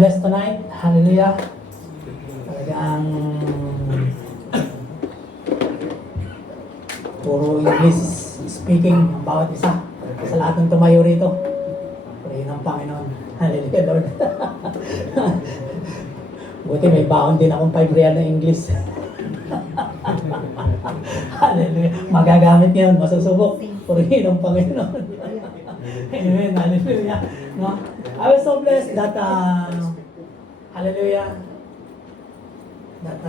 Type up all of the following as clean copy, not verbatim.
Bless tonight. Hallelujah. Talagang puro English speaking ang bawat isa. Sa lahat ng tumayo rito. Pray ng Panginoon. Hallelujah, Lord. Buti may baon din akong 5 real na English. Hallelujah. Magagamit niyan, masusubok. Purihin ng Panginoon. Amen. Hallelujah. No? I was so blessed that hallelujah, that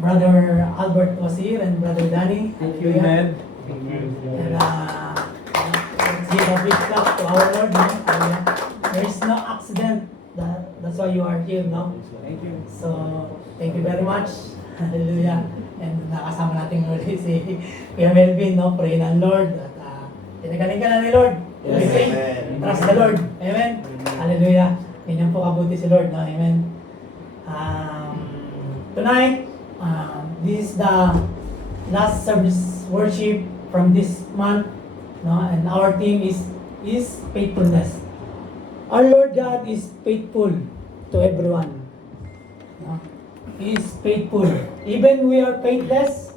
Brother Albert was here and Brother Danny. Hallelujah. And let's give a big clap to our Lord. No? Hallelujah. There is no accident. That's why you are here, no? Thank you. So, thank you very much. Hallelujah. And nakasama natin ulit si Kuya Melvin, no? Pray ng Lord. At pinagaling ka na ni Lord. Yes. Pray. Trust the Lord. Amen. Hallelujah. Ganyan po kabuti si Lord, no? Amen. Tonight, this is the last service worship from this month, no? And our theme is faithfulness. Our Lord God is faithful to everyone. No? He is faithful. Even we are faithless,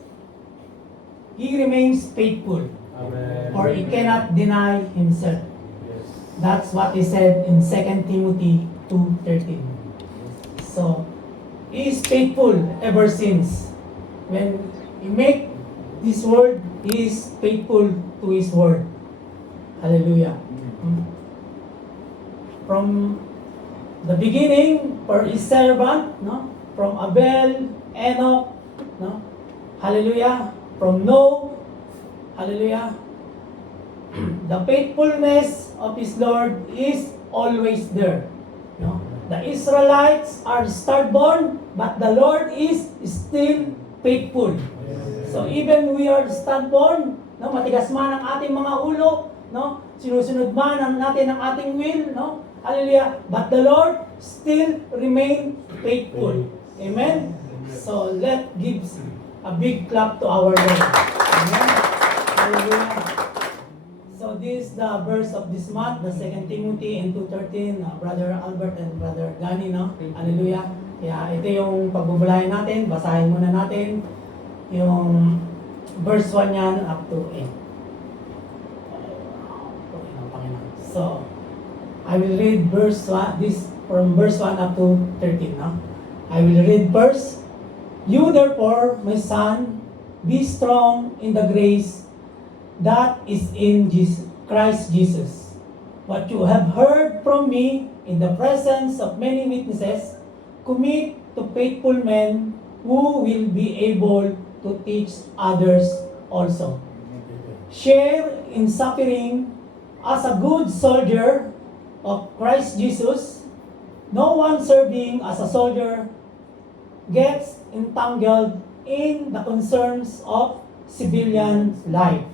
He remains faithful. Amen. Or He cannot deny Himself. Yes. That's what He said in 2 Timothy 2:13. So, He is faithful ever since. When He made this world, He is faithful to His word. Hallelujah. From the beginning, for His servant, no? From Abel, Enoch, no? Hallelujah. From Noah, hallelujah. The faithfulness of His Lord is always there. No? The Israelites are stubborn, but the Lord is still faithful. So even we are stubborn, no, matigas man ang ating mga ulo, no, sinusunod man ang natin ang ating will, no, hallelujah, but the Lord still remain faithful. Amen. So let's give a big clap to our Lord. Amen. Hallelujah. So this is the verse of this month, the 2 Timothy and 2:13, Brother Albert and Brother Danny, no? Hallelujah. Kaya ito yung pagbubulayan natin, basahin muna natin yung verse 1 yan up to 8. So, I will read verse 1, this from verse 1 up to 13, no? I will read first. You therefore, my son, be strong in the grace that is in Christ Jesus. What you have heard from me in the presence of many witnesses, commit to faithful men who will be able to teach others also. Share in suffering as a good soldier of Christ Jesus. No one serving as a soldier gets entangled in the concerns of civilian life.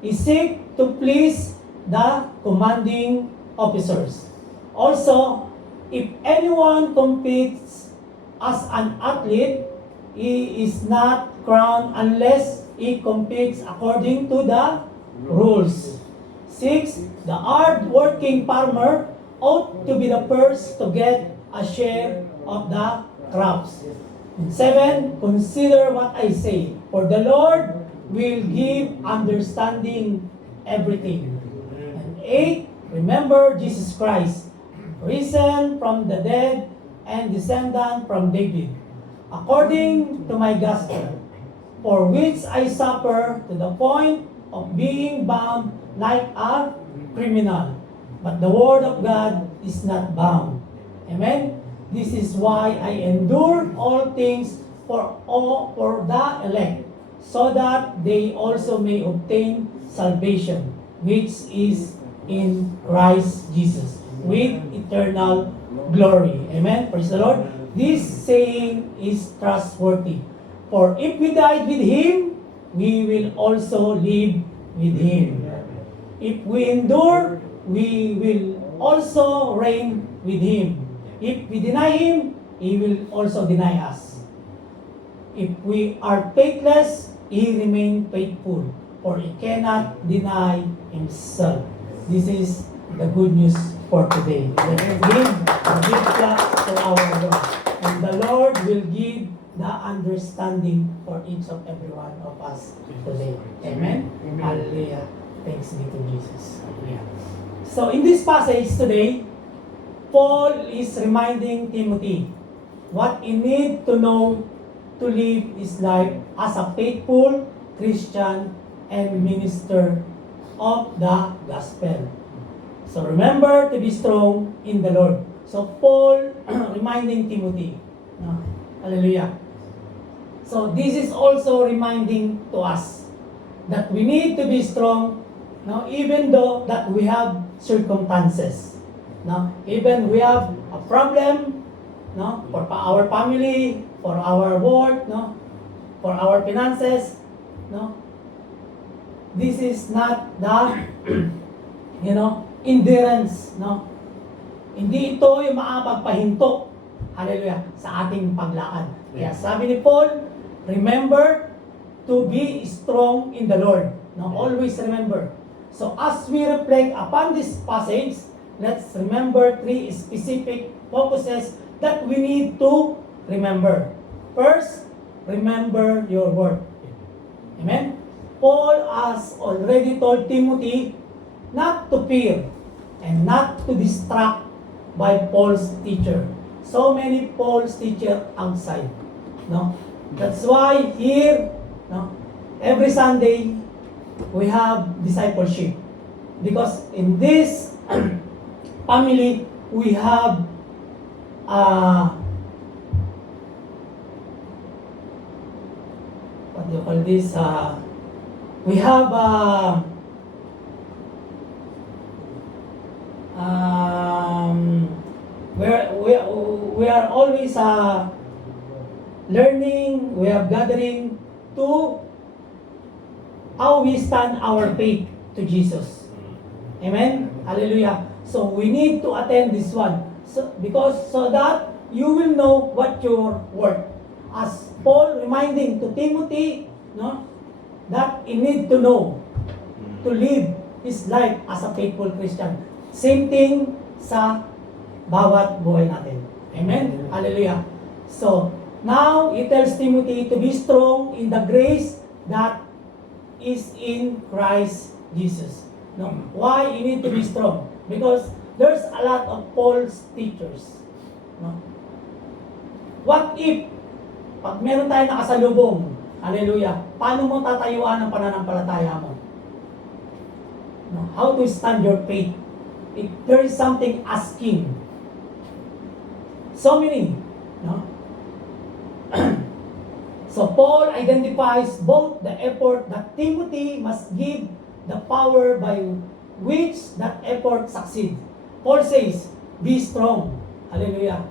He seeks to please the commanding officers. Also, if anyone competes as an athlete, he is not crowned unless he competes according to the rules. 6. The hard-working farmer ought to be the first to get a share of the crops. 7. Consider what I say, for the Lord will give understanding everything. And 8. Remember Jesus Christ, risen from the dead and descendant from David, according to my gospel, for which I suffer to the point of being bound like a criminal. But the word of God is not bound. Amen? This is why I endure all things for the elect, so that they also may obtain salvation, which is in Christ Jesus, with eternal glory. Amen? Praise the Lord. This saying is trustworthy. For if we died with Him, we will also live with Him. If we endure, we will also reign with Him. If we deny Him, He will also deny us. If we are faithless, He remains faithful, for He cannot deny Himself. This is the good news for today. Let's give a big clap to our Lord. And the Lord will give the understanding for each of every one of us today. Amen? Hallelujah. Thanks be to Jesus. Hallelujah. So in this passage today, Paul is reminding Timothy what he need to know to live his life as a faithful Christian and minister of the gospel. So remember to be strong in the Lord. So Paul reminding Timothy. No? Hallelujah. So this is also reminding to us that we need to be strong, no, even though that we have circumstances. No, even we have a problem, no, for our family, for our work, no, for our finances, no. This is not the endurance, no. Hindi ito yung makapagpahinto, hallelujah, sa ating paglakad. Kaya sabi ni Paul, remember to be strong in the Lord. No, always remember. So as we reflect upon this passage, let's remember 3 specific focuses that we need to remember. First, remember your word. Amen? Paul has already told Timothy not to fear and not to distract by false teacher. So many false teacher outside. No? That's why here, no, every Sunday, we have discipleship. Because in this family, we have what do you call this? We have we are always learning, we are gathering to how we stand our faith to Jesus. Amen? Hallelujah. So we need to attend this one. So that you will know what your worth. As Paul reminding to Timothy, no, that he need to know to live his life as a faithful Christian. Same thing sa bawat buhay natin. Amen? Hallelujah. So, now he tells Timothy to be strong in the grace that is in Christ Jesus. No? Why you need to be strong? Because there's a lot of false teachers. No? What if, pag meron tayo nakasalubong, hallelujah, paano mo tatayuan ang pananampalataya mo? No? How to stand your faith? If there is something asking. So many, no? So Paul identifies both the effort that Timothy must give, the power by which that effort succeed. Paul says, be strong. Hallelujah.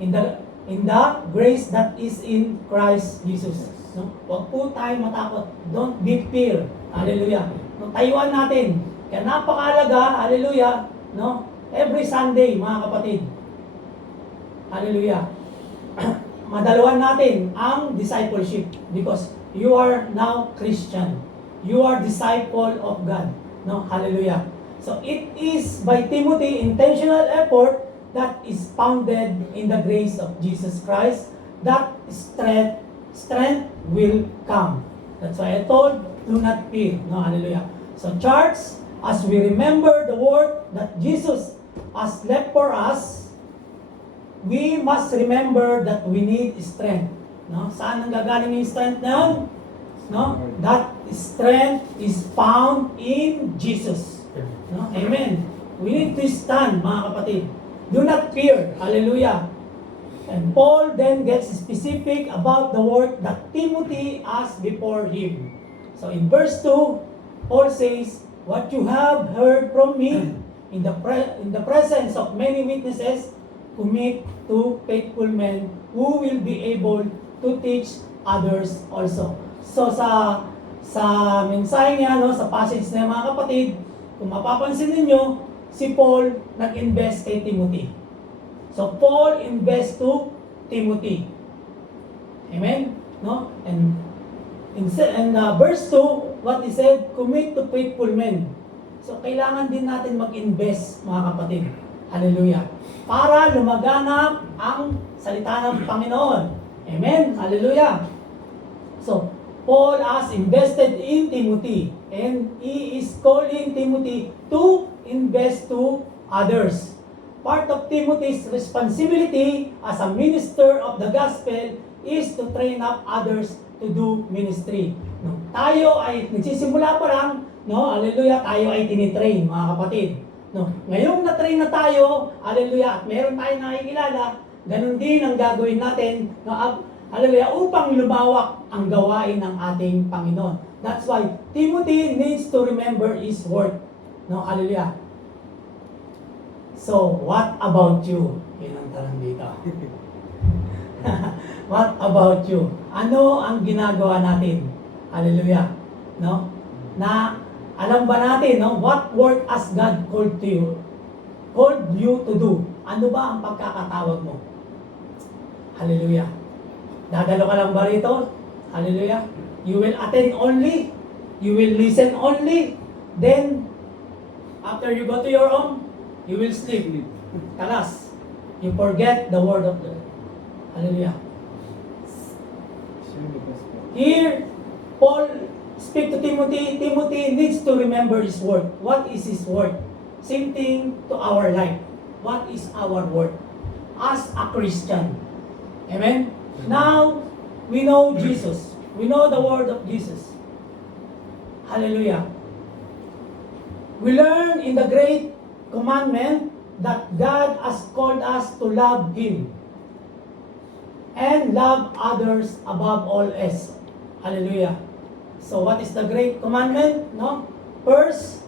In the grace that is in Christ Jesus. No? Huwag po tayo matakot. Don't be fear. Hallelujah. No, tayuan natin. Kaya napakalaga, hallelujah, no? Every Sunday, mga kapatid. Hallelujah. Madalawan natin ang discipleship because you are now Christian. You are disciple of God. No? Hallelujah. So it is by Timothy intentional effort that is founded in the grace of Jesus Christ that strength will come. That's why I told, do not fear. No? Hallelujah. So church, as we remember the word that Jesus has left for us, we must remember that we need strength. No? Saan nanggagaling yung strength na yun? No? That strength is found in Jesus. No? Amen. We need to stand, mga kapatid. Do not fear. Hallelujah. And Paul then gets specific about the work that Timothy asked before him. So in verse 2, Paul says, what you have heard from me in the presence of many witnesses, commit to faithful men who will be able to teach others also. So sa mensahe niya, no, sa passage niya, mga kapatid, kung mapapansin ninyo, si Paul nag-invest kay Timothy. So Paul invest to Timothy. Amen? No? And in verse 2, what he said, commit to faithful men. So kailangan din natin mag-invest, mga kapatid. Hallelujah. Para lumaganap ang salita ng Panginoon. Amen. Hallelujah. So, Paul has invested in Timothy and he is calling Timothy to invest to others. Part of Timothy's responsibility as a minister of the gospel is to train up others to do ministry. No, tayo ay nagsisimula pa lang, no? Hallelujah, tayo ay tinitrain, mga kapatid. No, ngayong na-train na tayo, hallelujah, at meron tayong nakikilala, ganun din ang gagawin natin, no? Hallelujah, upang lumawak ang gawain ng ating Panginoon. That's why Timothy needs to remember his work. No, hallelujah. So, what about you? Yun ang tanong dito. What about you? Ano ang ginagawa natin? Hallelujah. No? Na alam ba natin, no? What work has God called you to do? Ano ba ang pagkakatawag mo? Hallelujah. Dadalo ka lang ba rito? Hallelujah. You will attend only. You will listen only. Then, after you go to your home, you will sleep. Kalas. You forget the word of God. Hallelujah. Here, Paul speak to Timothy. Timothy needs to remember his word. What is his word? Same thing to our life. What is our word? As a Christian. Amen? Now, we know Jesus. We know the word of Jesus. Hallelujah. We learn in the great commandment that God has called us to love Him and love others above all else. Hallelujah. So what is the great commandment? No? First,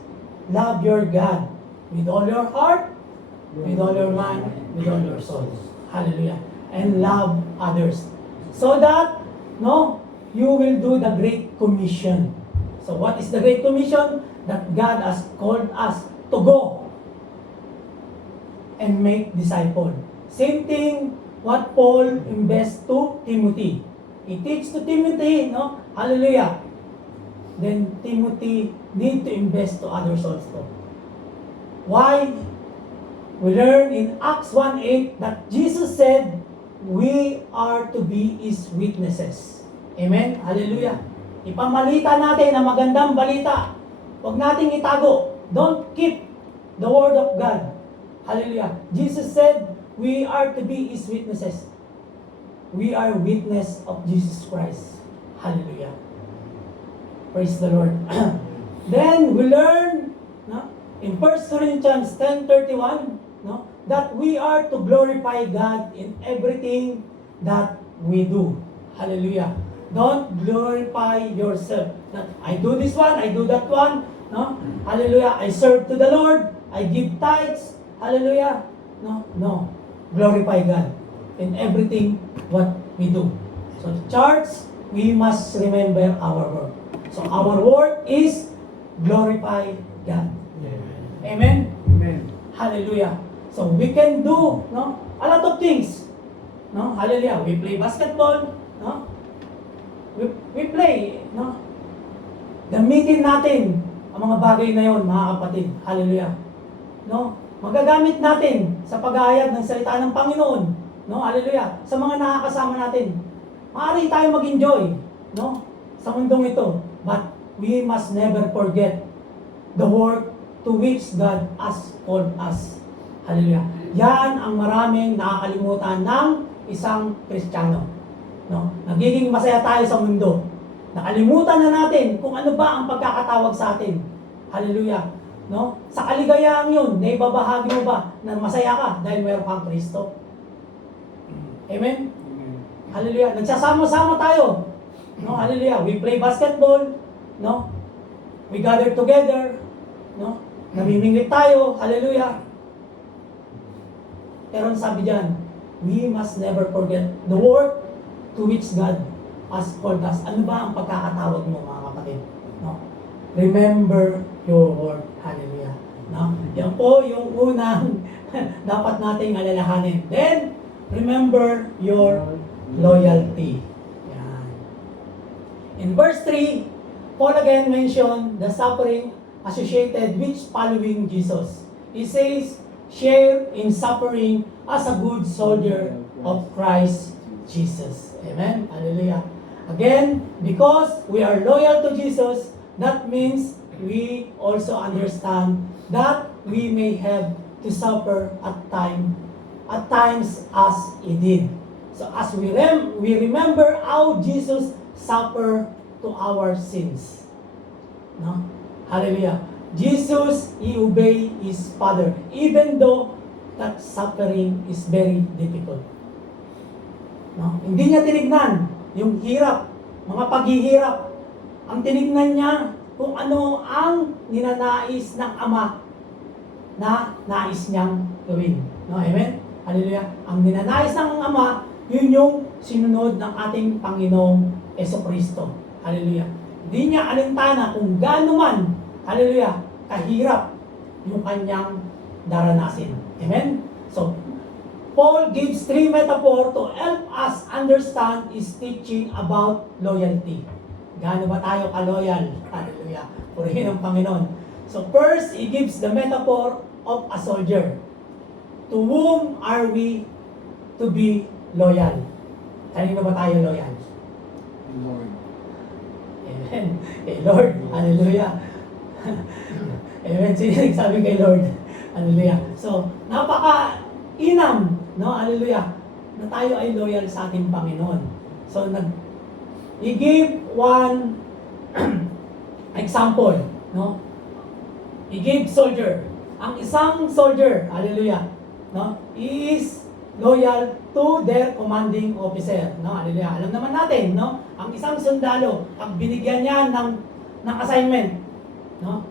love your God with all your heart, with all your mind, with all your soul. Hallelujah. And love others. So that, no, you will do the Great Commission. So what is the Great Commission? That God has called us to go and make disciples. Same thing what Paul invests to Timothy. He teaches to Timothy, no? Hallelujah. Then Timothy need to invest to others also. Why? We learn in Acts 1:8 that Jesus said, we are to be His witnesses. Amen? Hallelujah. Ipamalita natin ang magandang balita. Huwag nating itago. Don't keep the word of God. Hallelujah. Jesus said, we are to be His witnesses. We are witness of Jesus Christ. Hallelujah. Praise the Lord. Then we learn, no, in 1 Corinthians 10:31, no, that we are to glorify God in everything that we do. Hallelujah. Don't glorify yourself. That I do this one, I do that one. No? Hallelujah. I serve to the Lord. I give tithes. Hallelujah. No. Glorify God in everything what we do. So church, we must remember our work. So our work is glorify God. Amen? Amen. Hallelujah. So we can do, no, a lot of things. No? Hallelujah. We play basketball, no? We play, no? Gamitin natin ang mga bagay na yon, mga kapatid. Hallelujah. No? Magagamit natin sa paghahayag ng salita ng Panginoon. No? Hallelujah. Sa mga nakakasama natin. Maaari tayo mag-enjoy, no, sa mundong ito. But we must never forget the work to which God has called us. Hallelujah. Yan ang maraming nakakalimutan ng isang Kristiyano. No? Nagiging masaya tayo sa mundo. Nakalimutan na natin kung ano ba ang pagkakatawag sa atin. Hallelujah. No? Sa kaligayahan yun, naibabahagi mo ba na masaya ka dahil mayroon kang Kristo? Amen? Hallelujah. Nagsasama-sama tayo. No? Hallelujah. We play basketball. No? We gather together. No? Namimingwit tayo. Hallelujah. Pero ang sabi diyan, we must never forget the work to which God has called us. Ano ba ang pagkakatawag mo, mga kapatid? No? Remember your word. Hallelujah. No? Yan po yung unang dapat nating alalahanin. Then, remember your loyalty. Yan. In verse 3, Paul again mentioned the suffering associated with following Jesus. He says, share in suffering as a good soldier of Christ Jesus. Amen? Hallelujah. Again, because we are loyal to Jesus, that means we also understand that we may have to suffer at times as He did. So as we remember how Jesus suffered to our sins. No? Hallelujah. Jesus, He obeyed His Father, even though that suffering is very difficult. No? Hindi niya tinignan yung hirap, mga paghihirap. Ang tinignan niya kung ano ang ninanais ng Ama na nais niyang gawin. No? Amen? Hallelujah. Ang ninanais ng Ama, yun yung sinunod ng ating Panginoong Jesucristo. Hallelujah. Hindi niya alintana kung gaano man, hallelujah, kahirap yung kanyang daranasin. Amen? So, Paul gives 3 metaphors to help us understand his teaching about loyalty. Gaano ba tayo ka-loyal? Hallelujah. Purihin ang Panginoon. So first, he gives the metaphor of a soldier. To whom are we to be loyal? Kanino ba tayo loyal? Lord. Amen. Kay Lord. Hallelujah. Amen. Sino nagsabi kay Lord? Hallelujah. So, napaka-inam, no? Hallelujah. Na tayo ay loyal sa ating Panginoon. So, he gave one example, no? He gave soldier. Ang isang soldier, hallelujah, no? He is loyal to their commanding officer, no? Hallelujah. Alam naman natin, no? Ang isang sundalo, pag binigyan niya ng assignment, no?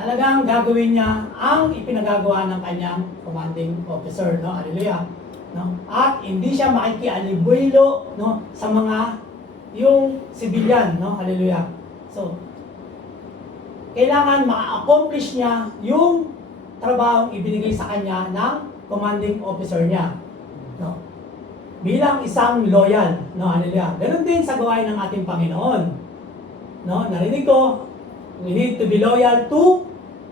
Talagang gagawin niya ang ipinagagawa ng kanyang commanding officer, no? Hallelujah. No? At hindi siya makikialibuelo, no, sa mga yung civilian, no? Hallelujah. So, kailangan ma-accomplish niya yung trabahong ibinigay sa kanya ng commanding officer niya, no? Bilang isang loyal, no? Hallelujah. Ganun din sa gawain ng ating Panginoon. No? Narinig ko, we need to be loyal to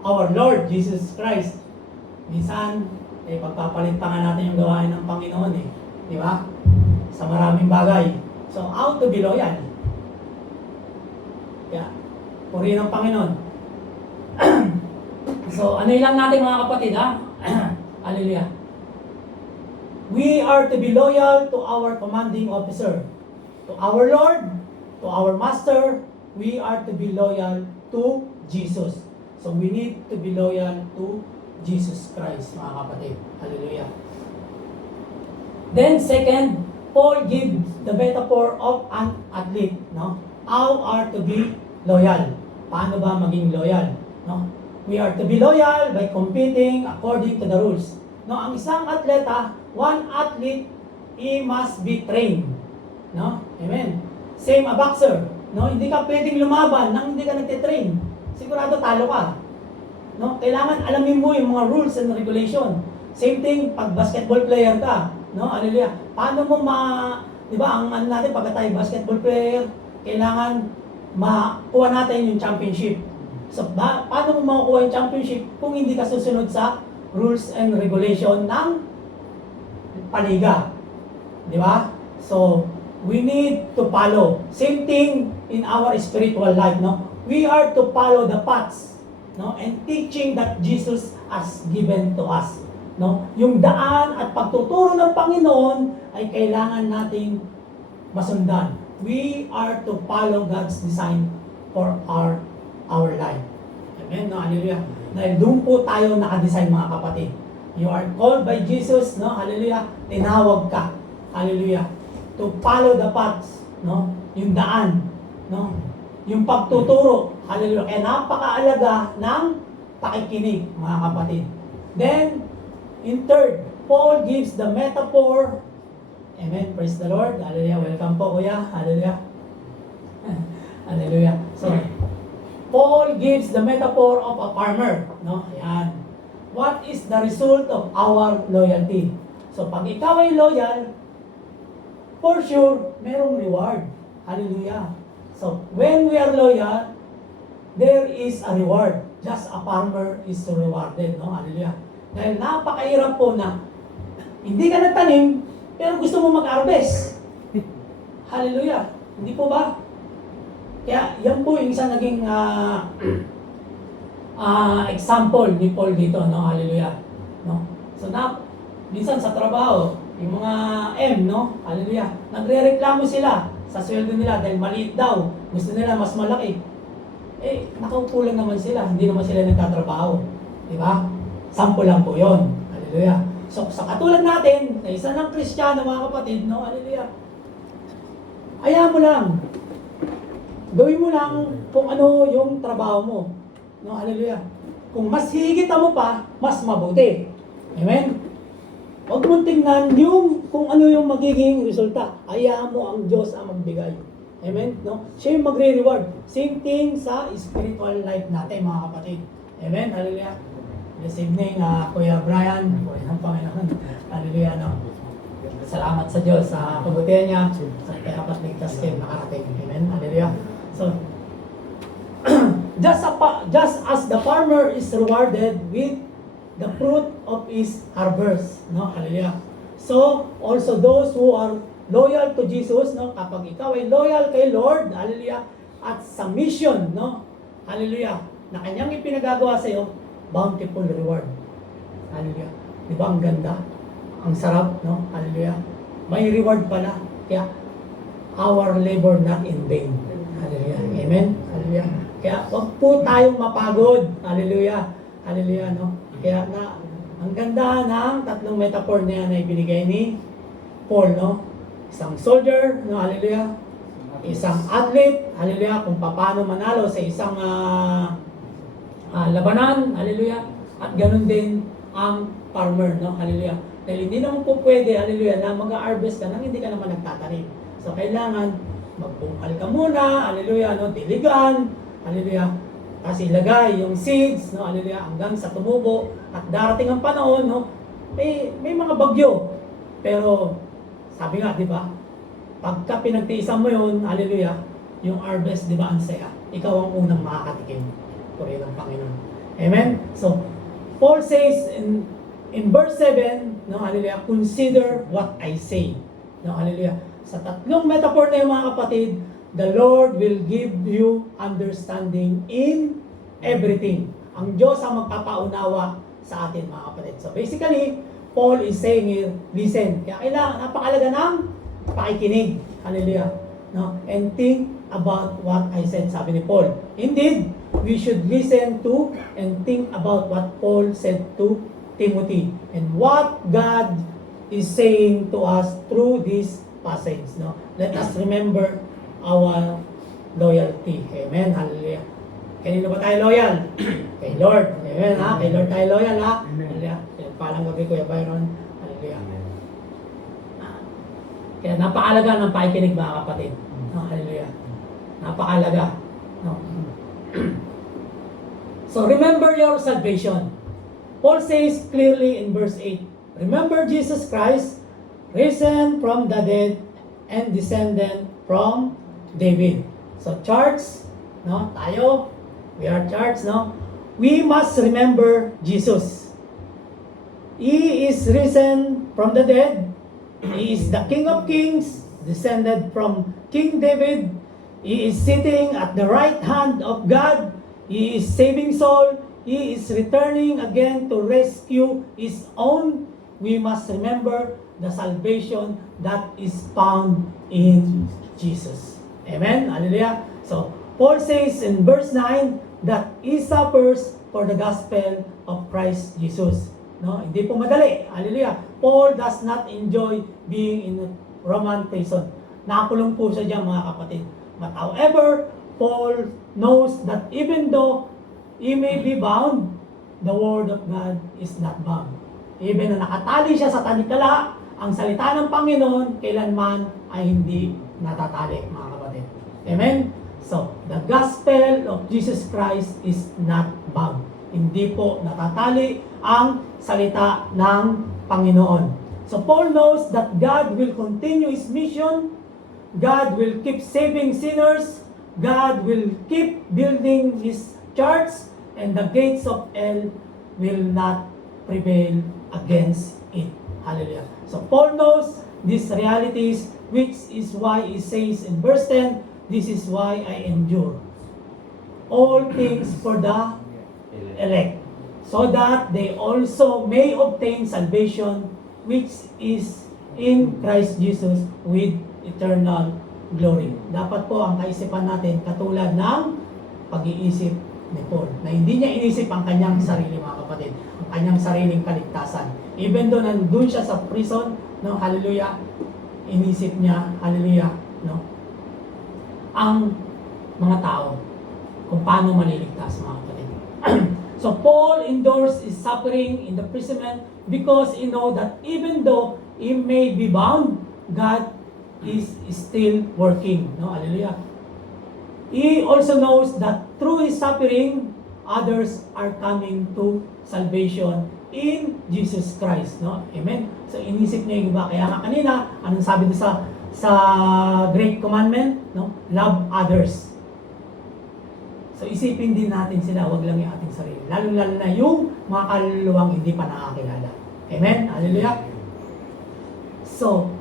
our Lord Jesus Christ. Minsan, pagpapalit pa nga natin yung gawain ng Panginoon, di ba? Sa maraming bagay. So, how to be loyal? Yeah. Purihin ang Panginoon. So, ano lang natin mga kapatid, ha? Hallelujah. We are to be loyal to our commanding officer. To our Lord, to our Master, we are to be loyal to Jesus. So, we need to be loyal to Jesus Christ, mga kapatid. Hallelujah. Then, second, Paul gives the metaphor of an athlete, no? How are to be loyal? Paano ba maging loyal, no? We are to be loyal by competing according to the rules. No, ang isang atleta, one athlete, he must be trained, no? Amen. Same a boxer, no? Hindi ka pwedeng lumaban nang hindi ka nagte-train. Sigurado talo ka. No? Kailangan alamin mo yung mga rules and regulation. Same thing pag basketball player ka, no? Hallelujah. Paano mo di ba, ang ano natin pag tayo basketball player, kailangan makuha natin yung championship. So, paano mo makukuha yung championship kung hindi ka susunod sa rules and regulation ng paliga? Di ba? So, we need to follow. Same thing in our spiritual life, no? We are to follow the paths, no, and teaching that Jesus has given to us, no? Yung daan at pagtuturo ng Panginoon ay kailangan nating masundan. We are to follow God's design for our life. Amen, no? Hallelujah. Dahil doon po tayo nakadesign, mga kapatid. You are called by Jesus, no? Hallelujah. Tinawag ka. Hallelujah. To follow the paths, no? Yung daan, no? Yung pagtuturo. Hallelujah. Kaya napakaalaga ng pakikinig, mga kapatid. Then, in third, Paul gives the metaphor. Amen. Praise the Lord. Hallelujah. Welcome po, kuya. Hallelujah. Hallelujah. So, Paul gives the metaphor of a farmer. No? Ayan. What is the result of our loyalty? So, pag ikaw ay loyal, for sure, merong reward. Hallelujah. So, when we are loyal, there is a reward. Just a farmer is rewarded. No? Hallelujah. Dahil napakahirap po na hindi ka nagtanim, pero gusto mo mag-harvest. Hallelujah. Hindi po ba? Kaya yan po yung isang naging example ni Paul dito, no? Hallelujah. No? So minsan sa trabaho, yung mga no? Hallelujah. Nagre-reklamo sila sa sweldo nila dahil maliit daw. Gusto nila mas malaki. Nakaupo lang naman sila. Hindi naman sila nagtatrabaho. Di ba? Sample lang po yun. Hallelujah. So, sa katulad natin, na isa ng Kristiyano, mga kapatid, no? Hallelujah. Ayaw mo lang. Gawin mo lang kung ano yung trabaho mo. No? Hallelujah. Kung mas higita mo pa, mas mabuti. Amen? Huwag mong tingnan yung kung ano yung magiging resulta. Hayaan mo ang Diyos ang magbigay. Amen? No? Siya yung magre-reward. Same thing sa spiritual life natin, mga kapatid. Amen? Hallelujah. This evening, Kuya Brian, Kuya ng Panginoon. Hallelujah. No? Salamat sa Diyos sa kabutihan niya. Sa kaya ligtas kayo nakarating. Amen? Hallelujah. So, just as the farmer is rewarded with the fruit of his harvest, no? Hallelujah. So, also those who are loyal to Jesus, no? Kapag ikaw ay loyal kay Lord, hallelujah, at sa mission, no? Hallelujah, na kanyang ipinagagawa sa iyo, bountiful reward. Hallelujah. Di ba ang ganda? Ang sarap, no? Hallelujah. May reward pala. Kaya, our labor not in vain. Hallelujah. Amen? Hallelujah. Kaya, wag po tayong mapagod. Hallelujah. Hallelujah, no? Kaya ang ganda ng tatlong metaphor na yan na ibinigay ni Paul, no? Isang soldier, no? Hallelujah. Isang athlete, hallelujah, kung paano manalo sa isang labanan, hallelujah. At ganun din ang farmer, no? Hallelujah. Dahil hindi naman po pwede, hallelujah, na mag-harvest ka nang hindi ka naman nagtatanim. So, kailangan magbungkal ka muna, hallelujah, no? Diligan, hallelujah. Kasi ilagay yung seeds, no, hallelujah, hanggang sa tumubo at darating ang panahon, no, may mga bagyo. Pero sabi nga, di ba? Pagka pinagtiisan mo yun, hallelujah, yung harvest, di ba, ang saya. Ikaw ang unang makakatikim. Puri ng Panginoon. Amen? So, Paul says in verse 7, no, hallelujah, consider what I say. No, hallelujah. Sa tatlong metaphor na yung mga kapatid, the Lord will give you understanding in everything. Ang Diyos ang magpapaunawa sa atin, mga kapatid. So basically, Paul is saying here, listen. Kaya kailangan, napakalaga ng pakikinig. Hallelujah. No? And think about what I said, sabi ni Paul. Indeed, we should listen to and think about what Paul said to Timothy and what God is saying to us through this passage. No? Let us remember our loyalty. Amen. Hallelujah. Kanino ba tayo loyal? Kay Lord. Amen. Ha? Kay Lord tayo loyal, ha? Hallelujah. Palang gabi, Kuya Byron. Hallelujah. Kaya napakalaga ng pakikinig, mga kapatid. No? Hallelujah. Napakalaga. No? So, remember your salvation. Paul says clearly in verse 8, remember Jesus Christ, risen from the dead and descended from David. So, church, no, tayo, we are church, no? We must remember Jesus. He is risen from the dead. He is the King of Kings, descended from King David. He is sitting at the right hand of God. He is saving soul. He is returning again to rescue His own. We must remember the salvation that is found in Jesus. Amen? Hallelujah. So, Paul says in verse 9 that he suffers for the gospel of Christ Jesus. No? Hindi po madali. Hallelujah. Paul does not enjoy being in a Roman prison. Nakakulong po siya diyan, mga kapatid. But however, Paul knows that even though he may be bound, the word of God is not bound. Even na nakatali siya sa tanikala, ang salita ng Panginoon kailanman ay hindi natatali, mga kapatid. Amen? So, the gospel of Jesus Christ is not bound. Hindi po natatali ang salita ng Panginoon. So, Paul knows that God will continue His mission. God will keep saving sinners. God will keep building His church. And the gates of hell will not prevail against it. Hallelujah. So Paul knows these realities, which is why he says in verse 10, this is why I endure all things for the elect, so that they also may obtain salvation, which is in Christ Jesus with eternal glory. Dapat po ang kaisipan natin katulad ng pag-iisip ni Paul, na hindi niya inisip ang kanyang sarili, mga kapatid, ang kanyang sariling kaligtasan. Even though nandun siya sa prison, no, hallelujah, inisip niya, hallelujah, no, ang mga tao, kung paano maliligtas, mga kapatid. So Paul endures his suffering in the imprisonment because he know that even though he may be bound, God is still working. No, hallelujah. He also knows that through his suffering, others are coming to salvation in Jesus Christ. No, amen. So inisip niya yung iba. Kaya nga kanina, anong sabi doon sa Great Commandment? No, love others. So isipin din natin sila, wag lang yung ating sarili. Lalo-lalo na yung mga kaluluwang hindi pa nakakilala. Amen? Hallelujah? So,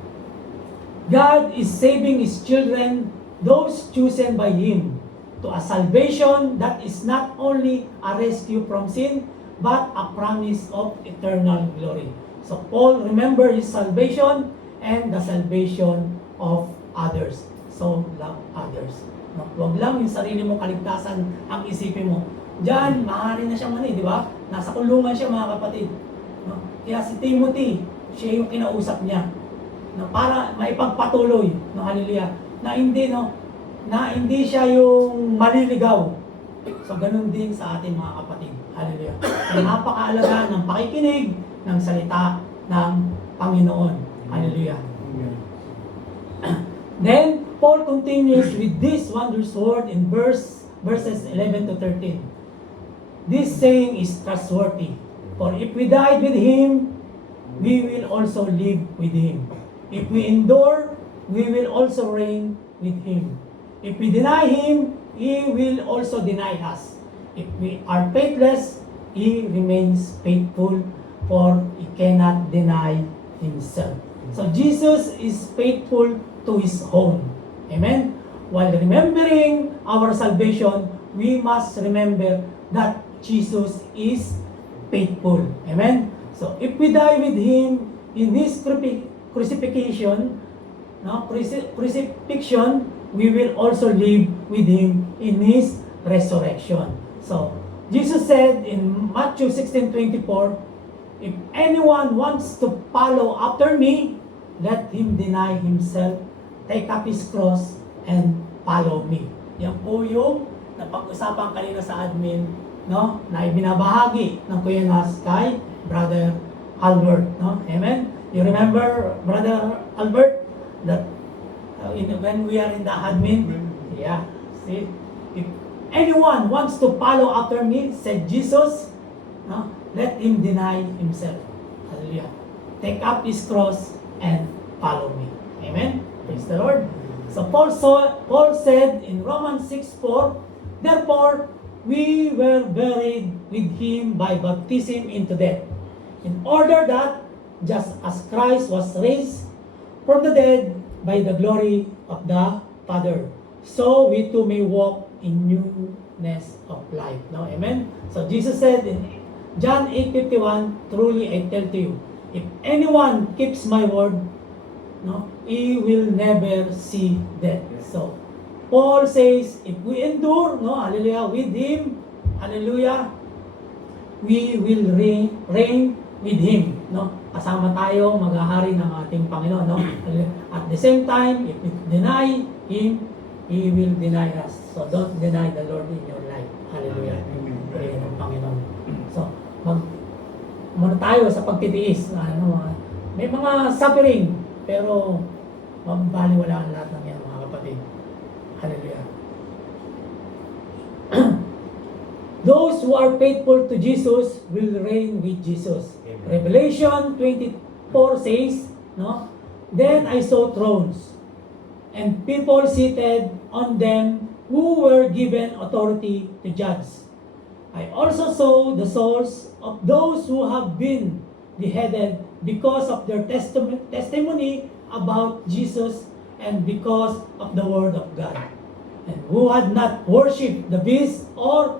God is saving His children, those chosen by Him, to a salvation that is not only a rescue from sin, but a promise of eternal glory. So Paul remember his salvation and the salvation of others. So love others. No? Huwag lang yung sarili mong kaligtasan ang isipin mo. Diyan, maaari na siyang di ba? Nasa kulungan siya, mga kapatid. No? Kaya si Timothy, siya yung kinausap niya. No? Para maipagpatuloy, no, hallelujah, na hindi siya yung maliligaw. So ganun din sa ating mga kapatid. Hallelujah. Kaya napakaalaga ng pakikinig ng salita ng Panginoon. Hallelujah. Then, Paul continues with this wondrous word in verses 11 to 13. This saying is trustworthy. For if we died with Him, we will also live with Him. If we endure, we will also reign with Him. If we deny Him, He will also deny us. If we are faithless, He remains faithful, for He cannot deny Himself. So Jesus is faithful to His own. Amen? While remembering our salvation, we must remember that Jesus is faithful. Amen? So if we die with Him in His crucifixion, we will also live with Him in His resurrection. So, Jesus said in Matthew 16:24, if anyone wants to follow after me, let him deny himself, take up his cross, and follow me. Yan po yung napag-usapan kanina sa admin, no, na ibinabahagi ng Kuya Nas kay Brother Albert. No? Amen? You remember, Brother Albert, that when we are in the admin, yeah, see, if anyone wants to follow after me, said Jesus, no, let him deny himself. Hallelujah. Take up his cross and follow me. Amen? Praise the Lord. So Paul said in Romans 6:4, therefore, we were buried with Him by baptism into death, in order that, just as Christ was raised from the dead by the glory of the Father, so we too may walk in newness of life. No? Amen? So Jesus said in John 8:51, truly I tell to you, if anyone keeps my word, no, he will never see death. So Paul says, if we endure, no, hallelujah, with Him, hallelujah, we will reign with Him. No? Kasama tayo maghahari ng ating Panginoon. No? At the same time, if we deny Him, He will deny us. So don't deny the Lord in your life. Hallelujah. Pray ng Panginoon. So, muna tayo sa pagtitiis. May mga suffering, pero mabaliwala ang lahat ng yan, mga kapatid. Hallelujah. Those who are faithful to Jesus will reign with Jesus. Amen. Revelation 24 says, no? Then I saw thrones, and people seated on them who were given authority to judge. I also saw the souls of those who have been beheaded because of their testimony about Jesus and because of the word of God, and who had not worshipped the beast or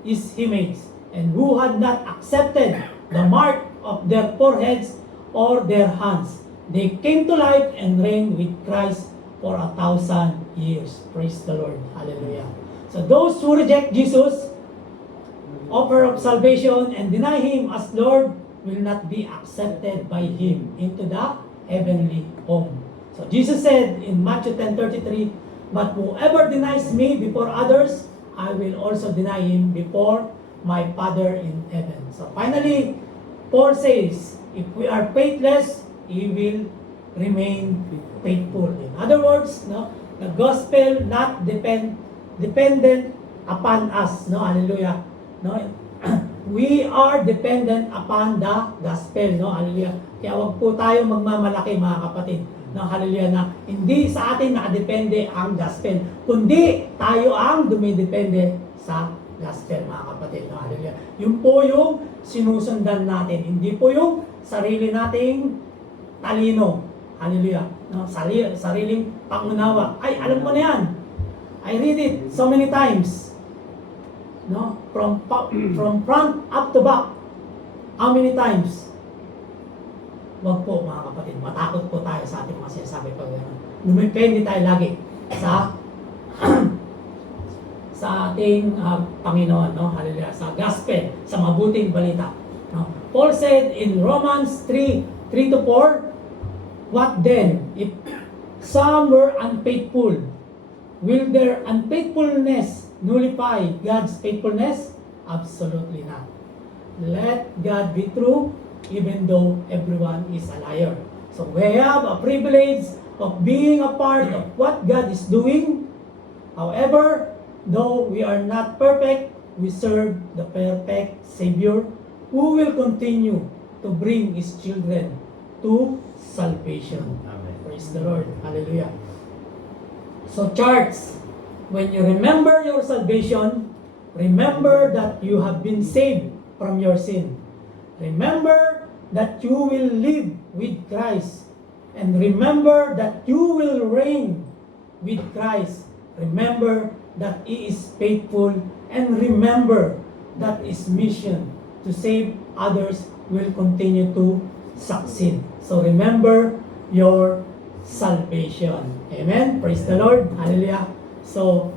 his image, and who had not accepted the mark of their foreheads or their hands. They came to life and reigned with Christ for 1,000 years. Praise the Lord. Hallelujah. So those who reject Jesus, offer of salvation, and deny Him as Lord will not be accepted by Him into the heavenly home. So Jesus said in Matthew 10:33, "But whoever denies me before others, I will also deny him before my Father in heaven." So finally, Paul says, if we are faithless, He will remain faithful. In other words, no, the gospel not dependent upon us. No, hallelujah. No, we are dependent upon the gospel. No, hallelujah. Kaya wag po tayo magmamalaki, mga kapatid. No, hallelujah, na hindi sa atin nakadepende ang gospel, kundi tayo ang dumidepende sa gospel, mga kapatid. No, hallelujah. Yun po yung sinusundan natin, hindi po yung sarili nating talino. Hallelujah. No, sariling pangunawa. Ay, alam ko na yan. I read it so many times. No, from front up to back. How many times? Wag po, mga kapatid. Matakot po tayo sa ating mga sinasabi pag lumipende tayo lagi sa sa ating Panginoon, no? Hallelujah. Sa gospel, sa mabuting balita. No? Paul said in Romans 3:3-4, "What then? If some were unfaithful, will their unfaithfulness nullify God's faithfulness? Absolutely not. Let God be true, even though everyone is a liar." So we have a privilege of being a part of what God is doing. However, though we are not perfect, we serve the perfect Savior who will continue to bring His children to salvation. Amen. Praise the Lord. Hallelujah. So church, when you remember your salvation, remember that you have been saved from your sin. Remember that you will live with Christ. And remember that you will reign with Christ. Remember that He is faithful. And remember that His mission to save others will continue to succeed. So remember your salvation. Amen? Praise the Lord. Hallelujah. So,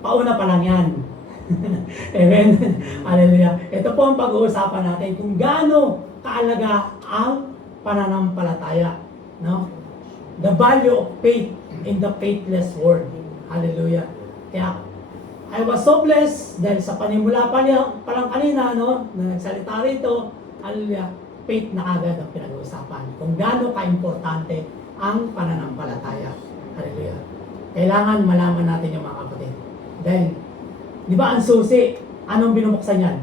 pauna pa lang yan. Amen? Hallelujah. Ito po ang pag-uusapan natin kung gaano kaalaga ang pananampalataya. No? The value of faith in the faithless world. Hallelujah. Kaya, I was so blessed dahil sa panimula pa lang kanina, no, na nagsalita rito, hallelujah, faith na agad ang pinag-uusapan. Kung gaano ka-importante ang pananampalataya. Hallelujah. Kailangan malaman natin yung mga kapatid. Dahil, di ba ang susi, anong binubuksan yan?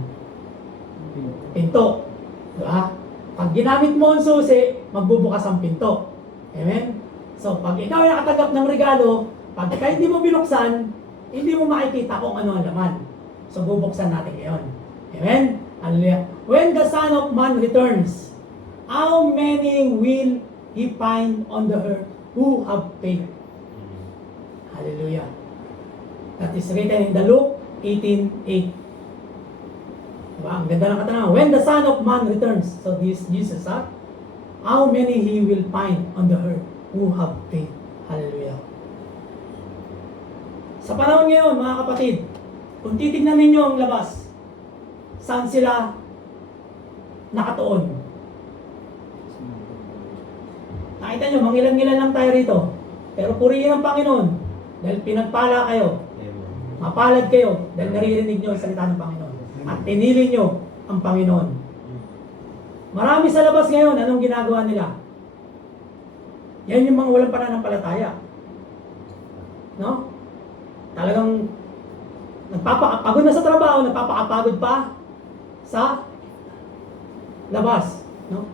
Pinto. Di ba? Pag ginamit mo ang susi, magbubukas ang pinto. Amen? So, pag ikaw ay nakatanggap ng regalo, pag kahit hindi mo binuksan, hindi mo makikita kung ano ang laman. So, bubuksan natin ngayon. Amen? Hallelujah. When the Son of Man returns, how many will He find on the earth who have faith? Hallelujah. That is written in the Luke 18:8. Diba? Ang ganda ng katanungan. When the Son of Man returns, so this Jesus, how many He will find on the earth who have faith? Hallelujah. Sa panahon ngayon, mga kapatid, kung titignan ninyo ang labas, saan sila nakatuon? Nakita nyo, mangilan-ngilan lang tayo rito. Pero purihin ang Panginoon dahil pinagpala kayo. Mapalad kayo dahil naririnig nyo ang salita ng Panginoon. At pinili nyo ang Panginoon. Marami sa labas ngayon, anong ginagawa nila? Yan yung mga walang pananampalataya. No? Talagang nagpapakapagod na sa trabaho, nagpapakapagod pa sa labas. No?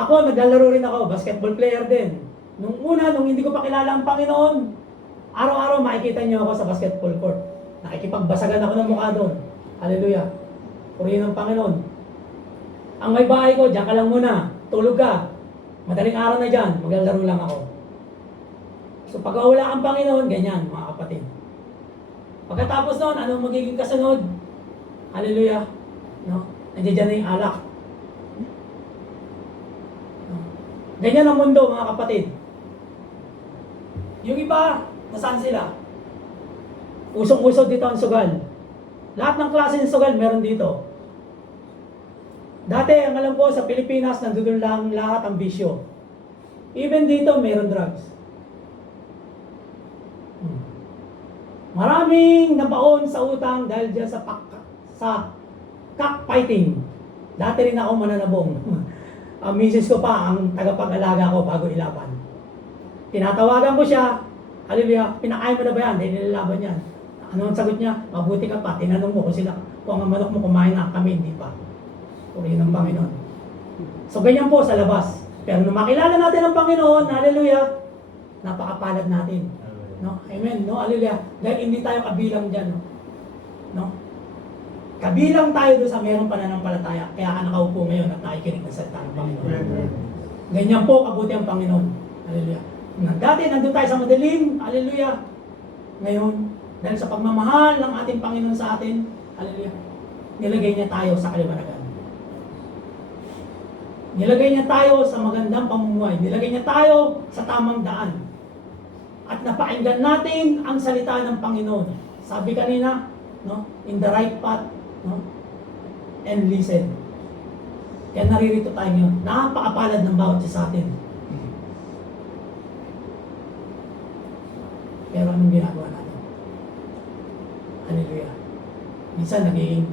Ako, naglalaro rin ako, basketball player din. Nung hindi ko pa kilala ang Panginoon, araw-araw makikita niyo ako sa basketball court. Nakikipagbasagan ako ng mukha doon. Hallelujah. Purihin ng Panginoon. Ang may bahay ko, diyan ka lang muna. Tulog ka. Madaling araw na dyan, maglalaro lang ako. So pag wala kang Panginoon, ganyan mga kapatid. Pagkatapos noon, anong magiging kasunod? Hallelujah. No? Nandiyan dyan na yung alak. No? Ganyan ang mundo mga kapatid. Yung iba, nasaan sila? Usong-uso dito ang sugal. Lahat ng klase ng sugal meron dito. Dati, ang alam ko sa Pilipinas, nandun lang lahat ang bisyo. Even dito, meron drugs. Maraming nabaon sa utang dahil dyan sa cockfighting. Dati rin ako mananabong. Ang misis ko pa ang tagapag-alaga ko bago ilaban. Tinatawagan ko siya, hallelujah, pinakain mo na ba yan? Dahil nilalaban yan. Ano ang sagot niya? Mabuti ka pa, tinanong mo kung ang manok mo kumain na, kami hindi pa. Purihin ng Panginoon. So ganyan po sa labas. Pero nung makilala natin ang Panginoon, hallelujah, napakapalad natin. No? Amen. No? Hallelujah. Dahil hindi tayo kabilang dyan. No? Kabilang tayo doon sa mayroong pananampalataya. Kaya ka nakaupo ngayon at nakikinig ng salita ng Panginoon. Ganyan po kabuti ang Panginoon. Hallelujah. Dati nandun tayo sa madilim. Hallelujah. Ngayon, dahil sa pagmamahal ng ating Panginoon sa atin, hallelujah, nilagay niya tayo sa kaliwanagan. Nilagay niya tayo sa magandang pamumuhay. Nilagay niya tayo sa tamang daan. At napakinggan natin ang salita ng Panginoon. Sabi kanina, no, in the right path, no, and listen. Kaya naririto tayo ngayon. Napakapalad ng bawat isa sa atin. Pero anong ginagawa natin? Hallelujah. Minsan nagiging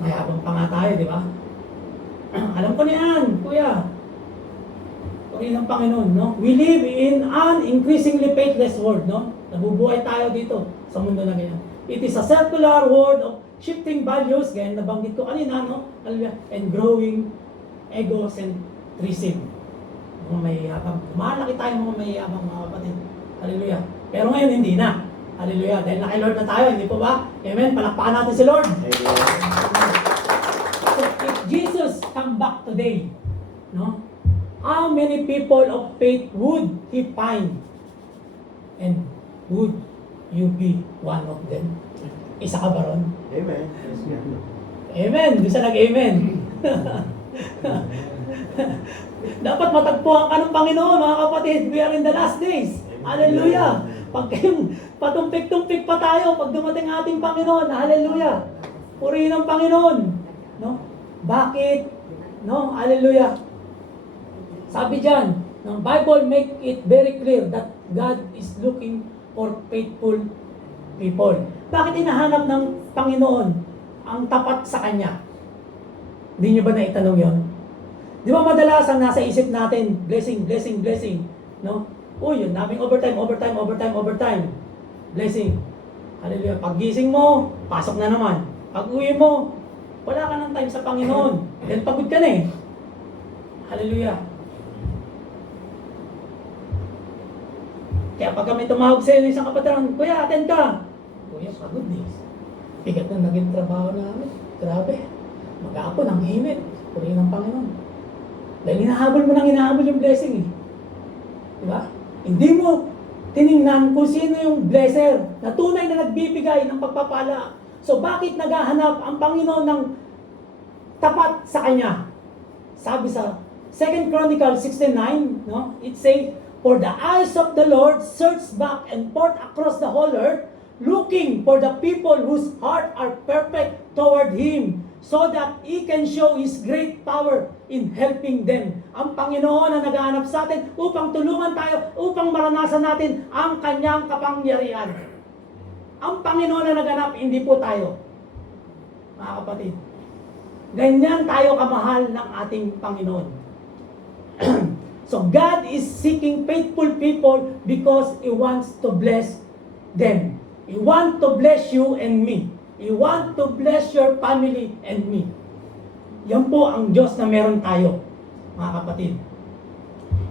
mayabang pa nga tayo, di ba? Alam ko na yan, kuya. Purihin ng Panginoon, no? We live in an increasingly faithless world, no? Nabubuhay tayo dito sa mundo na ganyan. It is a circular world of shifting values, ganyan nabanggit ko kanina, no? And growing egocentrism. Mga mayayabang. Malaki tayo mga mayayabang, mga kapatid. Hallelujah. Pero ngayon hindi na. Hallelujah. Dahil naki-Lord na tayo, hindi po ba? Amen. Palakpakan natin si Lord. So if Jesus come back today, no? How many people of faith would He find? And would you be one of them? Isa ka ba ron? Amen. Amen. Doon sa nag-amen. Dapat matagpuan ka ng Panginoon, mga kapatid. We are in the last days. Hallelujah. Pag kayong patumpik-tumpik pa tayo, pag dumating ating Panginoon, hallelujah. Purihin ang Panginoon. No? Bakit? No? Hallelujah. Sabi dyan, ng Bible make it very clear that God is looking for faithful people. Bakit hinahanap ng Panginoon ang tapat sa Kanya? Hindi nyo ba naitanong yon? Di ba madalas ang nasa isip natin, blessing, blessing, blessing. No? Uy, yun, naming overtime. Blessing. Hallelujah. Pag gising mo, pasok na naman. Pag uwi mo, wala ka ng time sa Panginoon. Dahil pagod ka na eh. Hallelujah. Kaya pag kami tumawag sa iyo ng isang kapatiran, Kuya, attend ka. Kuya, pagod eh. Bigat na naging trabaho namin. Grabe. Mag-aapon, ang init. Purihin ng Panginoon. Dahil hinahabol mo yung blessing eh. Diba? Hindi mo tiningnan kung sino yung blesser na tunay na nagbibigay ng pagpapala. So bakit naghahanap ang Panginoon ng tapat sa Kanya? Sabi sa 2 Chronicles 16:9, no? It says, "For the eyes of the Lord search back and forth across the whole earth, looking for the people whose heart are perfect toward Him, so that He can show His great power in helping them." Ang Panginoon na naghahanap sa atin upang tulungan tayo, upang maranasan natin ang Kanyang kapangyarihan. Ang Panginoon na naghanap, hindi po tayo. Mga kapatid, ganyan tayo kamahal ng ating Panginoon. So God is seeking faithful people because He wants to bless them. He wants to bless you and me. He wants to bless your family and me. Yan po ang Diyos na meron tayo, mga kapatid.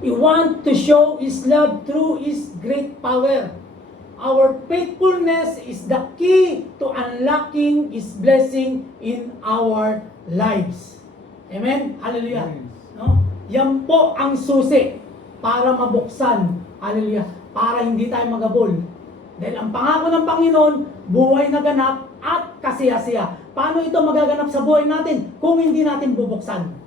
He wants to show His love through His great power. Our faithfulness is the key to unlocking His blessing in our lives. Amen? Hallelujah. No? Yan po ang susi para mabuksan. Hallelujah. Para hindi tayo magabol. Dahil ang pangako ng Panginoon, buhay na ganap at kasiya-siya. Paano ito magaganap sa buhay natin kung hindi natin bubuksan?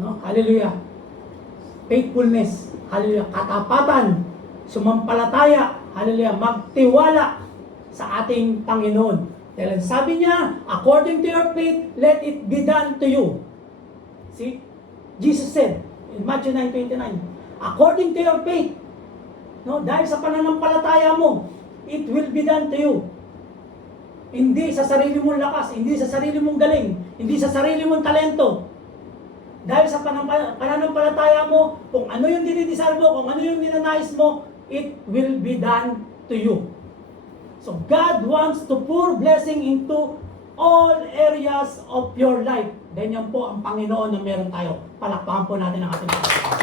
No? Hallelujah. Faithfulness. Hallelujah. Katapatan. Sumampalataya. Hallelujah. Magtiwala sa ating Panginoon. Dahil sabi niya, according to your faith, let it be done to you. See? Jesus said in Matthew 9:29, according to your faith, no, dahil sa pananampalataya mo, it will be done to you. Hindi sa sarili mong lakas, hindi sa sarili mong galing, hindi sa sarili mong talento. Dahil sa pananampalataya mo, kung ano yung dinidesire mo, kung ano yung ninanais mo, it will be done to you. So God wants to pour blessing into all areas of your life. Ganyan po ang Panginoon na meron tayo. Palakpakan po natin ang ating Panginoon.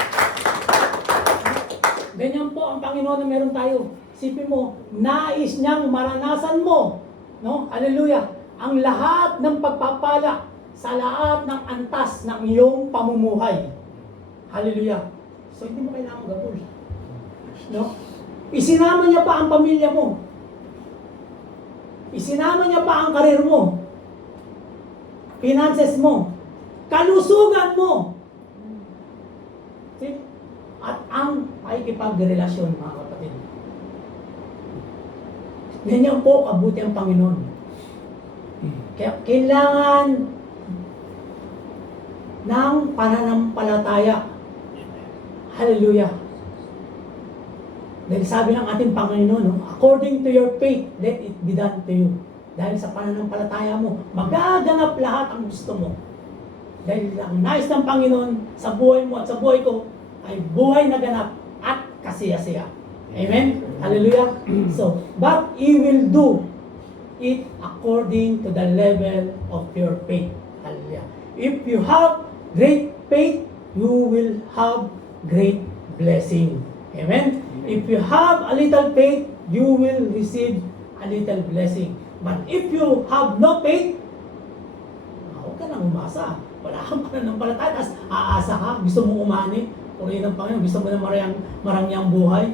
Ganyan po ang Panginoon na meron tayo. Isipin mo, nais niyang maranasan mo, no? Hallelujah. Ang lahat ng pagpapala sa lahat ng antas ng iyong pamumuhay. Hallelujah. So hindi mo kailangan gabol. No? Isinama niya pa ang pamilya mo. Isinama niya pa ang karir mo. Finances mo. Kalusugan mo. See? At ang pakikipagrelasyon, mga kapatid. Ganyan po kabuti ang Panginoon. Kaya kailangan ng pananampalataya. Hallelujah. Dahil sabi ng ating Panginoon, no, according to your faith, let it be done to you. Dahil sa pananampalataya mo, magaganap lahat ang gusto mo. Dahil ang nais ng Panginoon sa buhay mo at sa buhay ko ay buhay na ganap at kasiya-siya. Amen? Hallelujah? So, but He will do it according to the level of your faith. Hallelujah. If you have great faith, you will have great blessing. Amen? If you have a little faith, you will receive a little blessing. But if you have no faith, huwag ka nang umasa. Wala kang pananampalataya, tapos aasa ka, gusto mo umani, purihin ng Panginoon, gusto mo na marangyang buhay.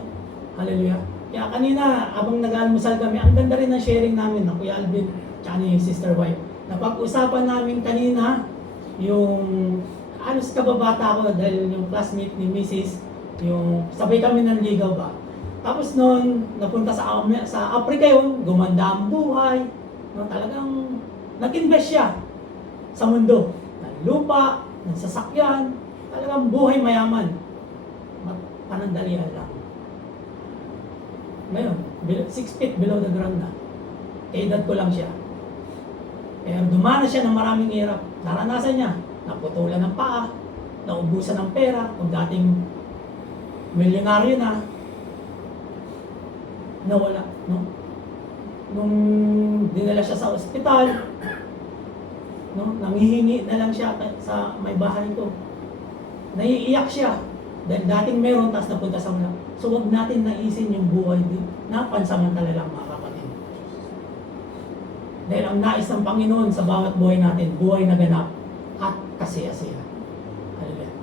Hallelujah. Kaya kanina, abang nag-almusal kami, ang ganda rin ng sharing namin ng Kuya Alvin at ni Sister Wife. Napag-usapan namin kanina yung halos kababata ko dahil yung classmate ni Mrs. yung sabay kami ng ligaw ba. Tapos noon, napunta sa Africa yun, gumanda ang buhay. No, talagang nag-invest siya sa mundo. Ng lupa, ng sasakyan, talagang buhay mayaman. Panandalian lang. Ngayon, 6 feet below the ground na. Edad ko lang siya. Pero dumana siya ng maraming hirap. Naranasan niya, naputulan ng paa, naubusan ng pera, kung dating milyonaryo na, nawala, no? Nung dinala siya sa ospital, no? Nanghihingi na lang siya sa may bahay ko. Naiiyak siya dahil dating meron, tapos napunta sa wala. So huwag natin naisin yung buhay din na pansamantala lang, mga kapatid. Dahil ang nais ng Panginoon sa bawat buhay natin, buhay na ganap at kasiya-siya. Hallelujah.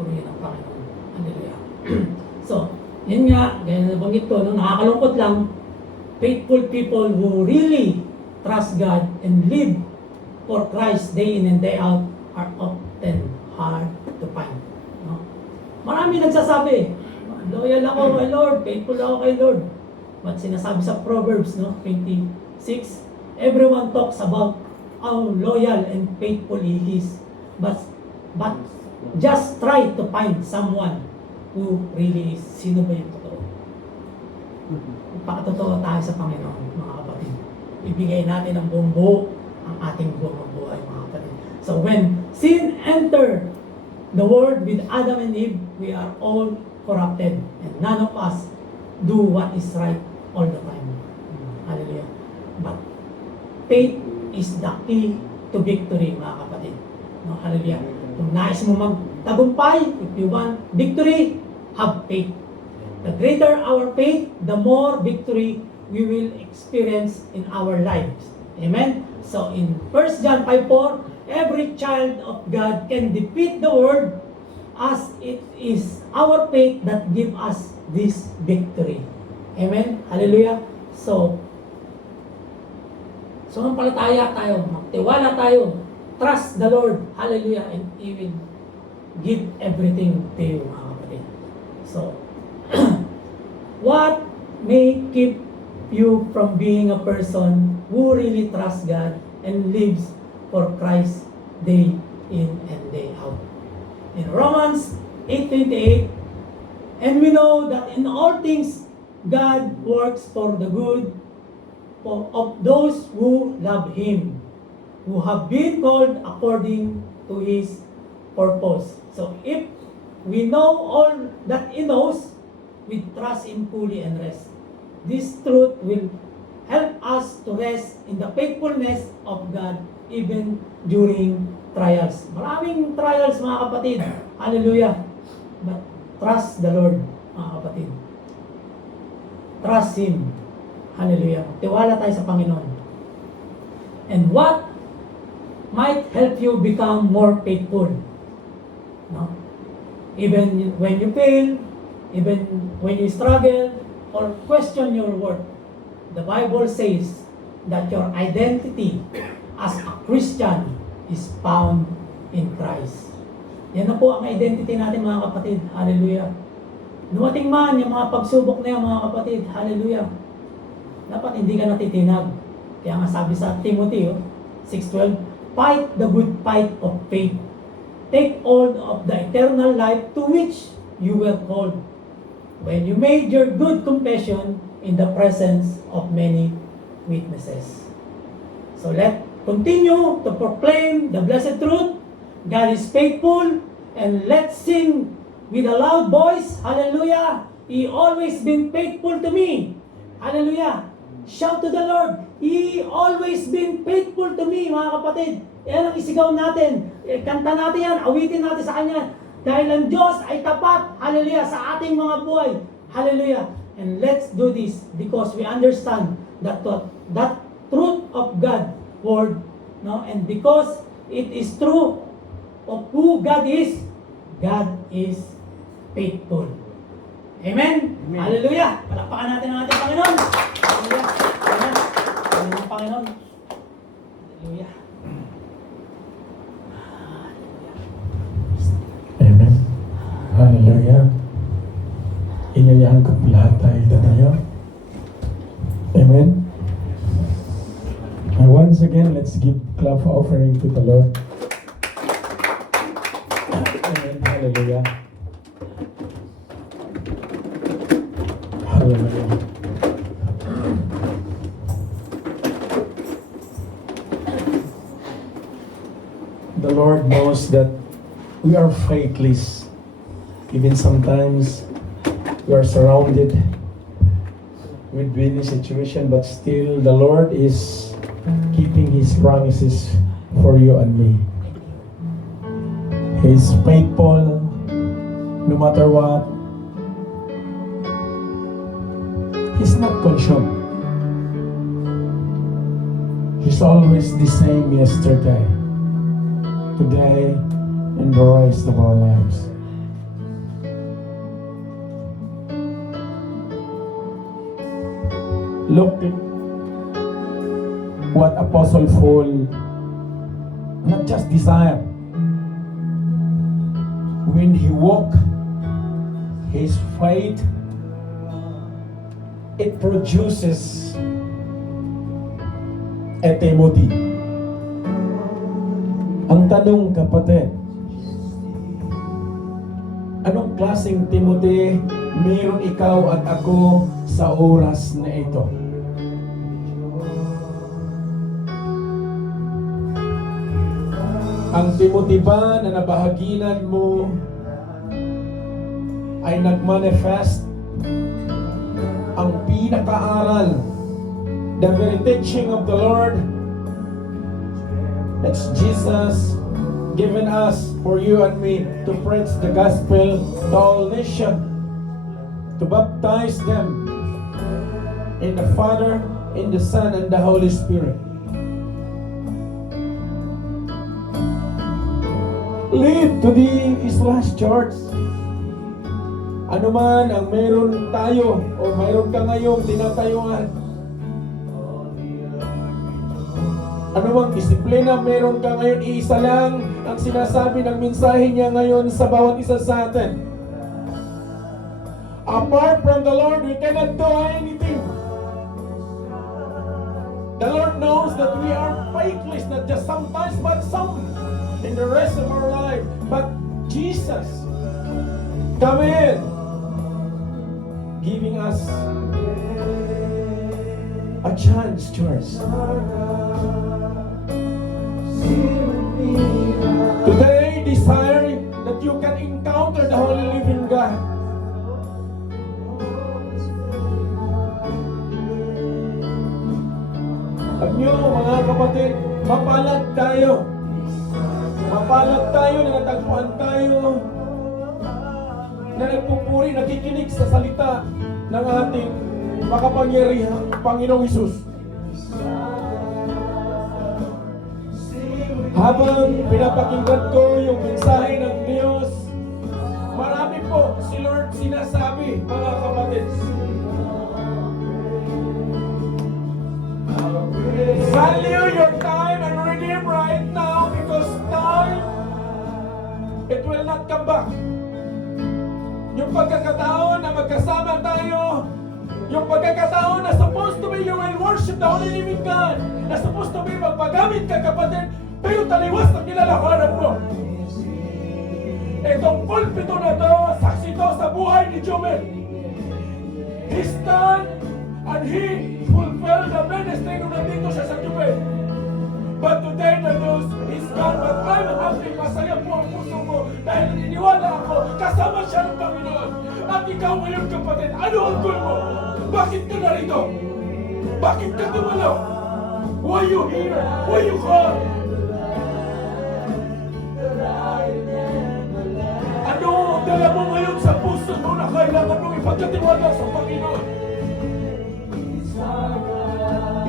Purihin ang Panginoon. Hallelujah. So, yun nga, gaya na nabanggit ko, no, nakakalungkot lang, faithful people who really trust God and live for Christ day in and day out are often hard to find. No? Marami nagsasabi, loyal ako kay Lord, faithful ako kay Lord. But sinasabi sa Proverbs, no, 26, everyone talks about how loyal and faithful he is. But just try to find someone who really is. Sino ba yung totoo? Pakatotoo tayo sa Panginoon, mga kapatid. Ibigay natin ang buong buo ang ating buong buhay, mga kapatid. So when sin entered the world with Adam and Eve, we are all corrupted. And none of us do what is right all the time. Hallelujah. But faith is the key to victory, mga kapatid. No, hallelujah. Kung nais mo tagumpay, if you want victory, have faith. The greater our faith, the more victory we will experience in our lives. Amen? So in 1 John 5:4, every child of God can defeat the world as it is our faith that give us this victory. Amen? Hallelujah? So, sumampalataya tayo, magtiwala tayo, trust the Lord, hallelujah, and He will give everything to you, mga kapatid. So, what may keep you from being a person who really trusts God and lives for Christ day in and day out? In Romans 8:28, and we know that in all things God works for the good of those who love Him, who have been called according to His purpose. So if we know all that He knows, we trust Him fully and rest. This truth will help us to rest in the faithfulness of God even during trials. Maraming trials, mga kapatid. Hallelujah. But trust the Lord, mga kapatid. Trust Him. Hallelujah. Tiwala tayo sa Panginoon. And what might help you become more faithful? No? Even when you fail, even when you struggle or question your worth, the Bible says that your identity as a Christian is found in Christ. Yan na po ang identity natin, mga kapatid. Hallelujah. Dumating man yung mga pagsubok na yan, mga kapatid. Hallelujah. Dapat hindi ka natitinag. Kaya nga sabi sa Timothy 6:12, fight the good fight of faith. Take hold of the eternal life to which you were called when you made your good confession in the presence of many witnesses. So let's continue to proclaim the blessed truth. God is faithful, and let's sing with a loud voice. Hallelujah! He always been faithful to me. Hallelujah! Shout to the Lord. He always been faithful to me, mga kapatid. Yan ang isigaw natin. Kanta natin yan, awitin natin sa Kanya. Dahil ang Diyos ay tapat, hallelujah, sa ating mga buhay. Hallelujah. And let's do this because we understand that truth of God word, no? And because it is true of who God is faithful. Amen? Amen. Hallelujah. Palakpakan natin ang ating Panginoon. Hallelujah. Amen. Amen, Panginoon. Hallelujah. Amen. Hallelujah. Inayahan ko po lahat tayo tatayo. Amen. And once again, let's give clap offering to the Lord. Amen. Hallelujah. Hallelujah. The Lord knows that we are faithless. Even sometimes we are surrounded with many situations, but still the Lord is keeping His promises for you and me. He is faithful no matter what. He's not consumed. He's always the same yesterday, today, and the rest of our lives. Look at what Apostle Paul not just desired. When he walked his faith, it produces a Timothy. Ang tanong, kapatid, anong klaseng Timothy meron ikaw at ako sa oras na ito? Ang Timothy ba na nabahaginan mo ay nagmanifest ang pinakaaral, the very teaching of the Lord, that's Jesus, given us, for you and me, to preach the gospel to all nations, to baptize them in the Father, in the Son, and the Holy Spirit. Lead to this last church. Ano man ang mayroon tayo o mayroon ka ngayong tinatayuan, ano mang disiplina meron ka ngayon, isa lang ang sinasabi ng mensahe niya ngayon sa bawat isa sa atin. Apart from the Lord, we cannot do anything. The Lord knows that we are faithless, not just sometimes, but some in the rest of our life. But Jesus, come in, giving us a chance, church. Today, desire that you can encounter the Holy Living God. At nyo, mga kapatid, mapalad tayo. Mapalad tayo na natagpuan tayo na nagpupuri, nakikinig sa salita ng ating makapangyarihang Panginoong Hesus. Habang pinapakinggan ko yung mensahe ng Diyos, marami po si Lord sinasabi, mga kapatid. Value your time and redeem right now, because time, it will not come back. Yung pagkakataon na magkasama tayo, yung pagkakataon na supposed to be you will worship the Holy Living God, na supposed to be magpagamit ka, kapatid, pero taliwas na kinalahanan mo. Itong pulpito na to, saksi to sa buhay ni Jomel. He stand and he fulfilled the ministry nung nandito siya sa Jomel. But today the news is gone, but I'm happy, masaya po ang puso ko dahil naniniwala ako, kasama siya ng Panginoon. At ikaw ngayon, kapatid, ano ang goal mo? Bakit ka narito? Bakit ka dumalo? Why you here? Why you call? Ano ang dala mo ngayon sa puso mo na kailangan mong ipagkatiwala sa Panginoon?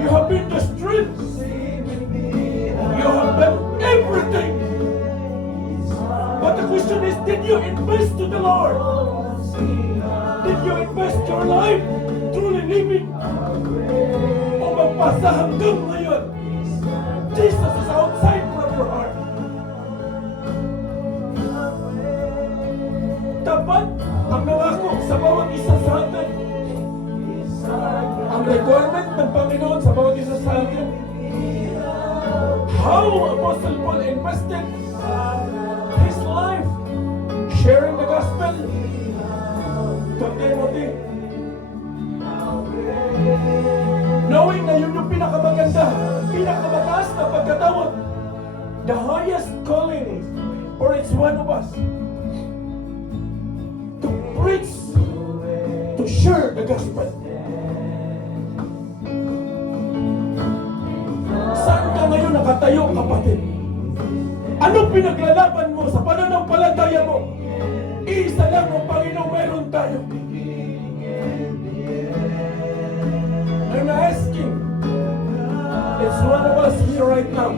You have been the strength. You have done everything. But the question is, did you invest to the Lord? Did you invest your life truly living? O magpasa hanggang ngayon? Jesus is outside from your heart. Dapat ang nangako sa bawat isa sa atin. Ang requirement ng Panginoon sa bawat isa sa atin. How Apostle Paul invested his life sharing the gospel to Timothy. Knowing na yun yung pinakamaganda, pinakamataas na pagkatawag, the highest calling for each one of us. Preach, to share the gospel. Saan ka ngayon nakatayo, kapatid? Anong pinaglalaban mo sa pananampalataya mo? Isa lang ang Panginoon meron tayo. I'm asking each one of us here right now,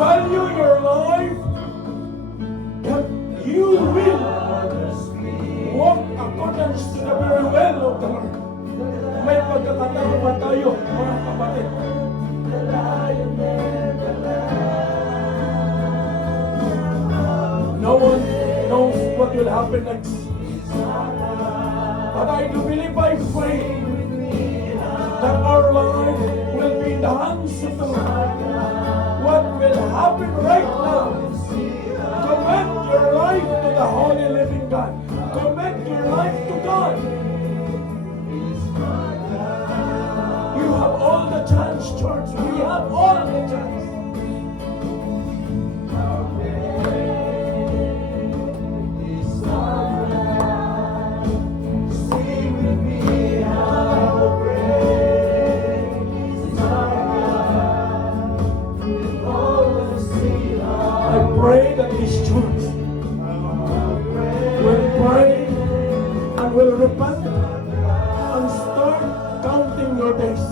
value your life, that you will walk according to the very will of the Lord. May pagkakataon pa tayo, mga kapatid. No one knows what will happen next. But I do believe by faith that our life will be in the hands of the Lord. What will happen right now? Commit your life to the Holy Living God. Commit your life to God. You have all the chance, church. We have all the chance. pray that this church will pray and will repent and start counting your days.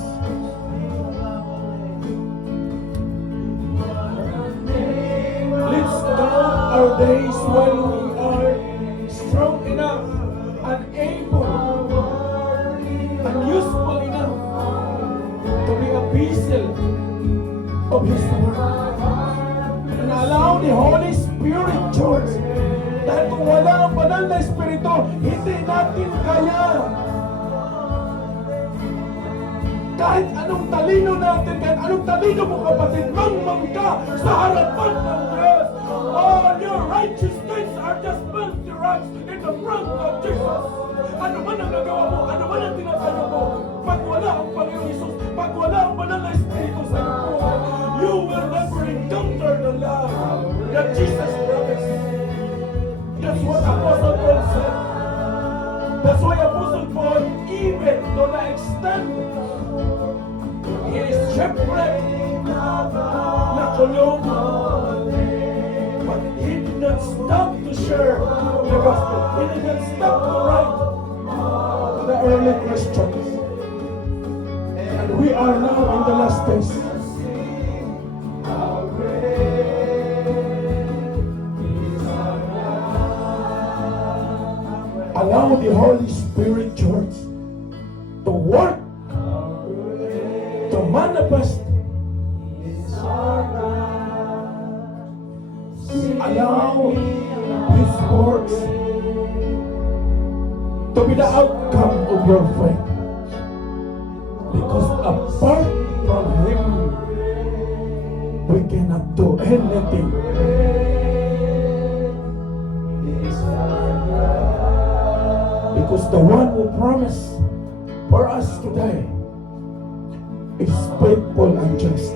Let's count our days when we are strong enough and able and useful enough to be a vessel of His Word. And allow the Holy Spirit, Church, dahil kung wala ang banal na Espiritu, hindi natin kaya. Kahit anong talino natin, kahit anong talino mo kapatid, mangmang ka sa harapan ng Diyos. All your righteous deeds are just filthy rags in the front of Jesus. Ano man ang nagawa mo, ano man ang tinatayo mo, pag wala ang Panginoon Jesus, pag wala ang banal na Espiritu sa iyong buhay, you will never encounter the love that Jesus promised. That's what Apostle Paul said. That's why Apostle Paul, even to the extent he is shipwrecked, nakulong, but he did not stop to share the gospel. He did not stop to write the early Christians. And we are now in the last days. Allow the Holy Spirit, Church, to work, to manifest. Allow His works to be the outcome of your faith. Because apart from Him, we cannot do anything. Because the one who promised for us today is faithful and just.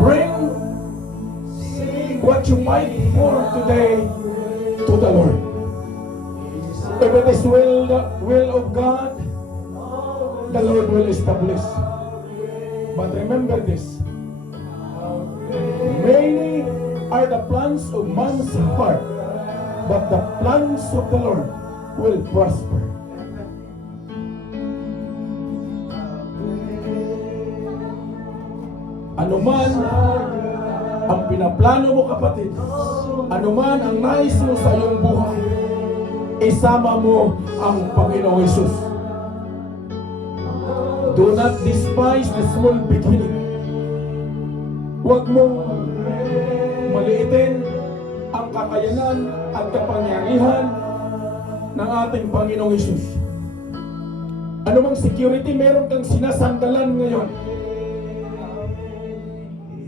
Bring what you fight for today to the Lord. If it is the will of God, the Lord will establish. But remember this: many are the plans of man's heart, but the plans of the Lord will prosper. Anuman ang pinaplano mo, kapatid, anuman ang nais mo sa iyong buhay, isama mo ang Panginoong Hesus. Do not despise the small beginning. Huwag mong maliitin ang kakayanan at kapangyarihan ng ating Panginoong Hesus. Anumang security meron kang sinasandalan ngayon,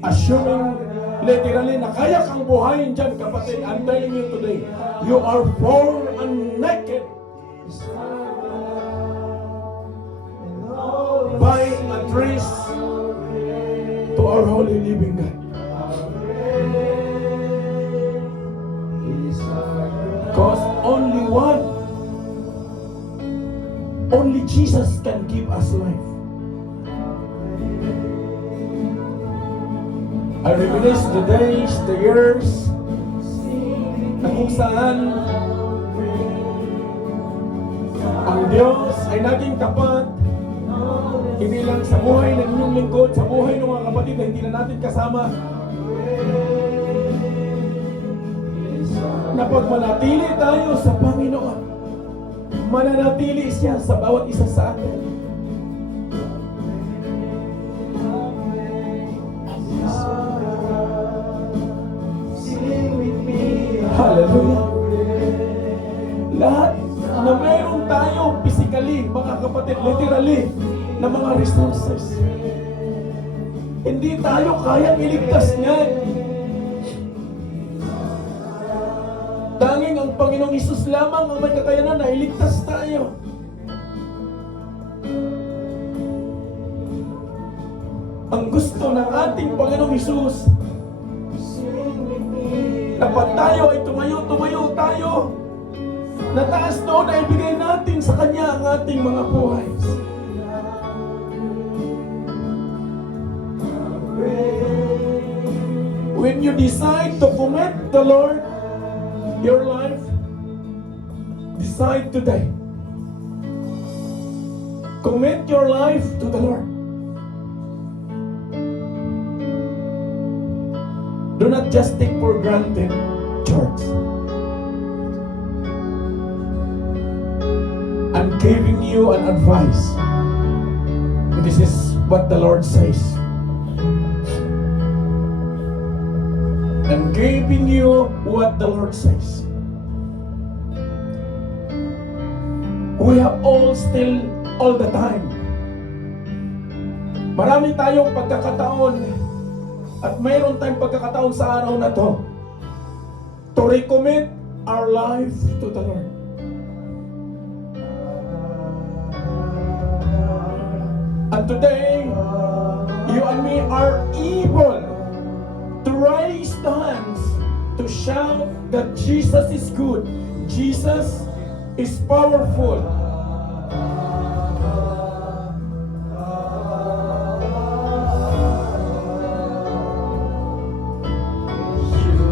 assuming literally na kaya kang buhayin dyan, kapatid, I'm telling you today, you are poor and naked. By a trace to our holy living God. Because only Jesus can give us life. I reminisce the days, the years, na kung saan ang Diyos ay naging tapat, hindi lang sa buhay ng inyong lingkod, sa buhay ng mga kapatid na hindi na natin kasama, na pag manatili tayo sa Panginoon, mananatili siya sa bawat isa sa atin. Hallelujah. Lahat na mayroon tayo physically, mga kapatid, literally, na mga resources, hindi tayo kayang iligtas niyan. Tanging ang Panginoong Hesus lamang ang may kakayanan na iligtas tayo. Ang gusto ng ating Panginoong Hesus, dapat tayo ay tumayo tayo, na taas doon na ibigay natin sa Kanya ang ating mga buhay. When you decide to commit the Lord your life, decide today. Commit your life to the Lord. Do not just take for granted, church. I'm giving you an advice. This is what the Lord says. I'm giving you what the Lord says. We have all the time. Marami tayong pagkakataon at mayroon tayong pagkakataon sa araw na to to recommit our life to the Lord. And today, you and me are able to raise the hands to shout that Jesus is good, Jesus is powerful.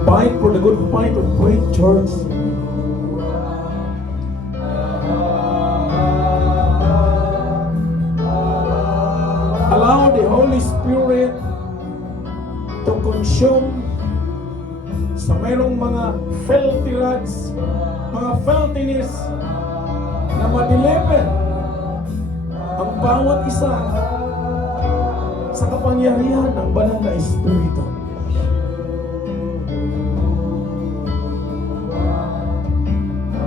Fight for the good fight of faith, church. Allow the Holy Spirit to consume sa mayroong mga filthy rags, mga filthiness na ma-deliver ang bawat isa sa kapangyarihan ng banal na Espiritu.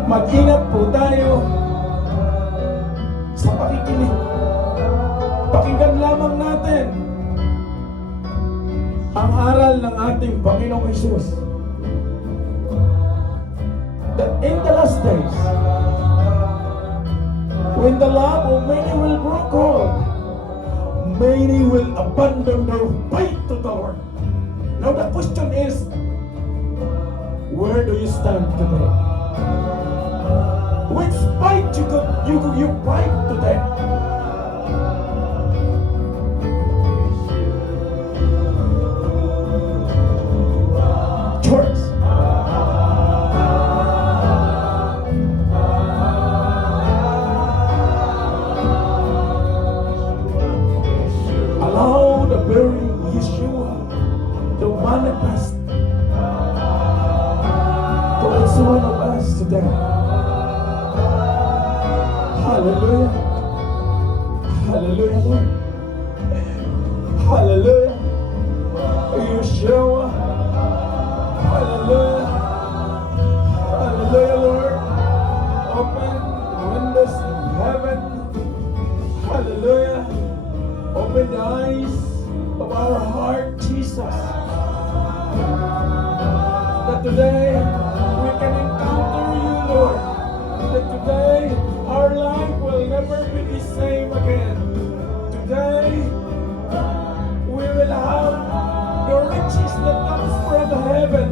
Mag-ingat po tayo sa pakikinig. Pakinggan lamang natin ang aral ng ating Panginoong Hesus. That in the last days, when the love of many will grow cold, many will abandon their faith to the Lord. Now the question is, where do you stand today? Which fight you fight today? Church. Allow the very Yeshua to manifest to each one of us today. Hallelujah. Hallelujah, Lord. Hallelujah. Yeshua. Hallelujah. Hallelujah, Lord. Open the windows of heaven. Hallelujah. Open the eyes of our heart, Jesus. That today we can encounter you, Lord. That today our life will never be the same again. Today, we will have the riches that comes from heaven.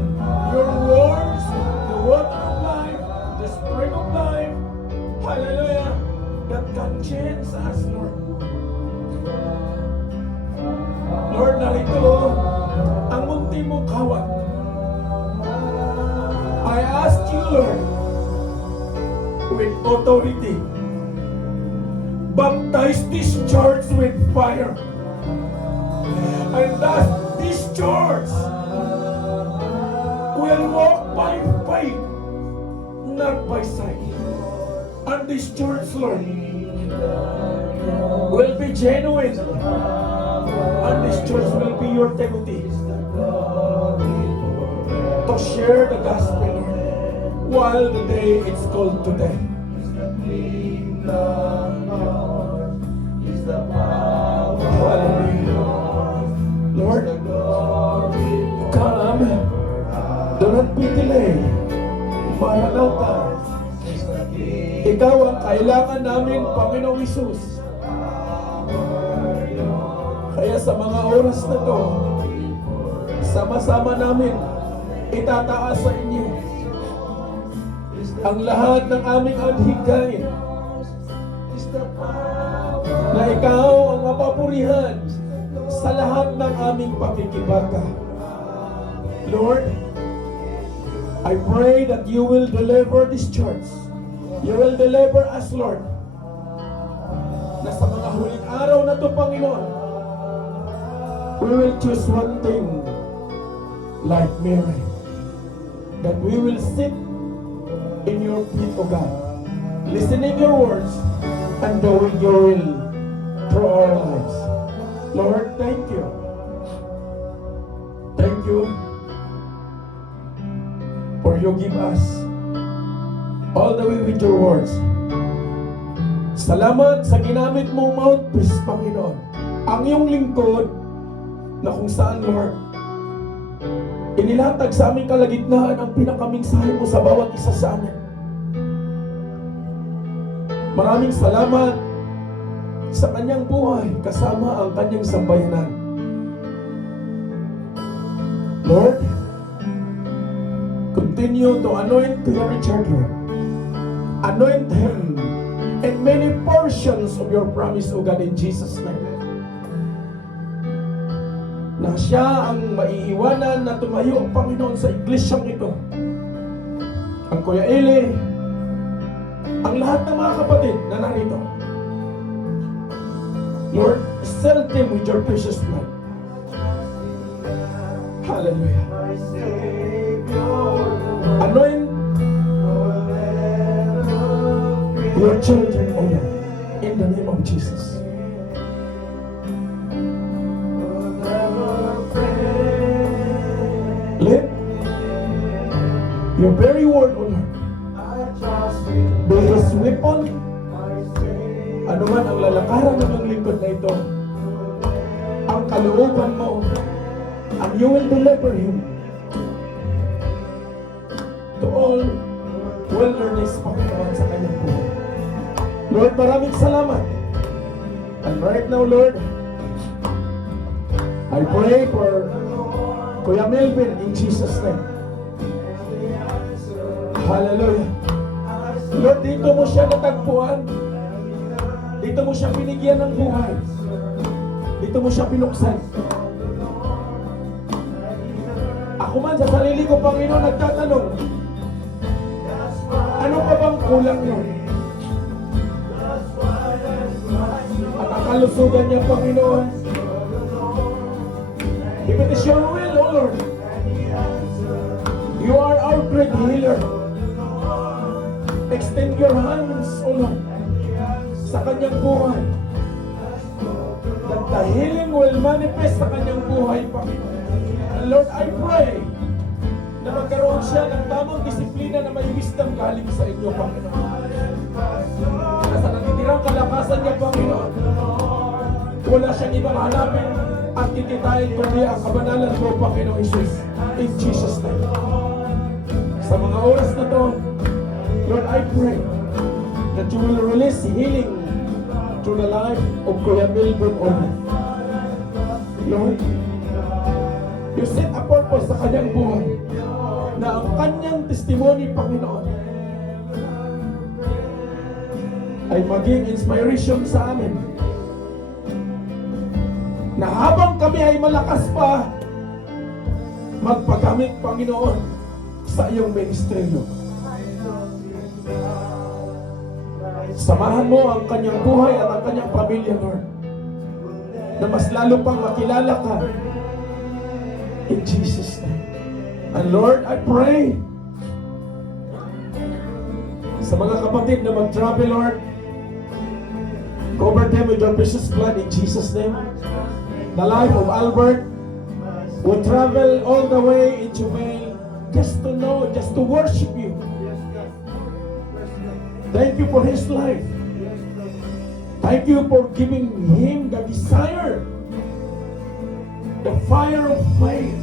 Your words, the water of life, the spring of life. Hallelujah. That can change us, Lord. Lord, narito ang munti mong kawat. I ask you, Lord, with authority, baptize this church with fire, and that this church will walk by faith, not by sight. And this church, Lord, will be genuine, and this church will be your Timothy to share the gospel, Lord, while the day it's called today. Hallelujah. Lord, come. Do not be delayed. Maranatha. Ikaw ang kailangan namin, Panginoong Hesus. Kaya sa mga oras na to, sama-sama namin itataas sa inyo ang lahat ng aming adhikain, na ikaw ang mapapurihan sa lahat ng aming pakikibaka. Lord, I pray that you will deliver this church. You will deliver us, Lord. Na sa mga huling araw na to, Panginoon, we will choose one thing like Mary. That we will sit in your feet, O God, listening your words and doing your will through our lives. Lord, thank you. Thank you for you give us all the way with your words. Salamat sa ginamit mong mouthpiece, Panginoon. Ang iyong lingkod na kung saan, Lord, inilatag sa aming kalagitnaan ang pinakamensahe mo sa bawat isa sa amin. Maraming salamat sa kanyang buhay kasama ang kanyang sambayanan. Lord, continue to anoint Kuya Richard, Lord. Anoint him in many portions of your promise, O God, in Jesus' name. Na siya ang maiiwanan na tumayo, Panginoon, sa iglesyang ito. Ang Kuya Eli, ang lahat ng mga kapatid na narito. Lord, seal them with your precious blood. Hallelujah. Anoint your children, O Lord, in the name of Jesus. Let your very word, O Lord, be his weapon. Ano man ang lalakaran ng iyong lingkod na ito, ang kalooban mo, and you will deliver him to all wilderness, Panginoon, sa kanyang buhay. Lord, maraming salamat. And right now, Lord, I pray for Kuya Melvin in Jesus' name. Hallelujah. Lord, dito mo siya natagpuan. Dito mo siya binigyan ng buhay. Dito mo siya pinuksan. Ako man sa sarili ko, Panginoon, nagtatanong, ano pa bang kulang nun? At ang kalusugan niya, Panginoon, if it is your will, O Lord, you are our great healer. Extend your hands, O Lord, sa kanyang buhay. That the healing will manifest sa kanyang buhay, Panginoon. And Lord, I pray na magkaroon siya ng tamang disiplina na may wisdom galing sa inyo, Panginoon. Na sa natitirang kalakasan niya, Panginoon, wala siyang ibang hanapin at kikitain kundi ang kabanalan mo, Panginoon Jesus. In Jesus' name. Sa mga oras na to, Lord, I pray that you will release healing through the life of Kuya Melvin Owen. Lord, you set a purpose sa kanyang buhay na ang kanyang testimony, Panginoon, ay maging inspiration sa amin na habang kami ay malakas pa, magpagamit, Panginoon, sa iyong ministeryo. Samahan mo ang kanyang buhay at ang kanyang pamilya, Lord, na mas lalo pang makilala ka in Jesus' name. And Lord, I pray sa mga kapatid na mag-travel, Lord, cover them with your precious blood in Jesus' name. The life of Albert will travel all the way in Jubail just to know, just to worship you. Thank you for his life. Thank you for giving him the desire, the fire of faith,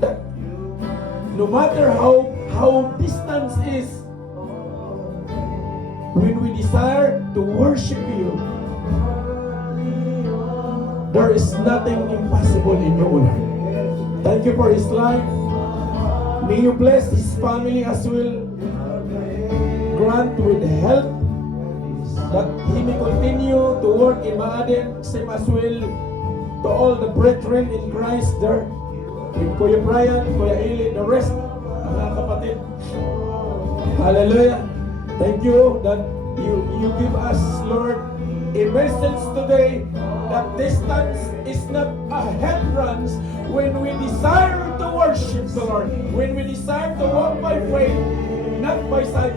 that no matter how distance is, when we desire to worship you, there is nothing impossible in your life. Thank you for his life. May you bless his family as well. Grant with health that he may continue to work in Maaden, same as well to all the brethren in Christ there. with Kuya Brian, Kuya Eli, the rest, mga kapatid. Hallelujah. Thank you that you give us, Lord, a message today that distance is not a hindrance when we desire to worship the Lord, when we desire to walk by faith, not by sight.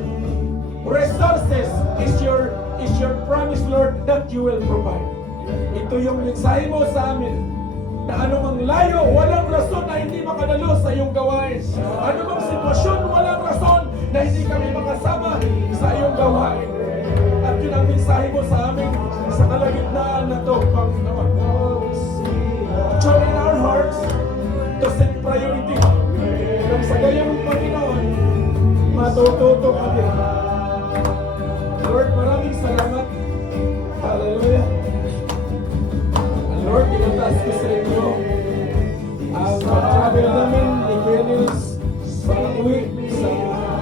Resources is your promise, Lord, that you will provide. Ito yung mensahe mo sa amin, na anumang layo, walang rason na hindi makadalo sa iyong gawain. Anumang sitwasyon, walang rason na hindi kami makasama sa iyong gawain. At yun ang mensahe mo sa amin sa kalagitnaan na to, Panginoon. Join in our hearts to set priority. Nang sa gayong Panginoon, matututo kami. Lord, maraming salamat. Hallelujah. Lord, tinataas ko sa inyo ang travel namin ni Kuya Nils para uwi sa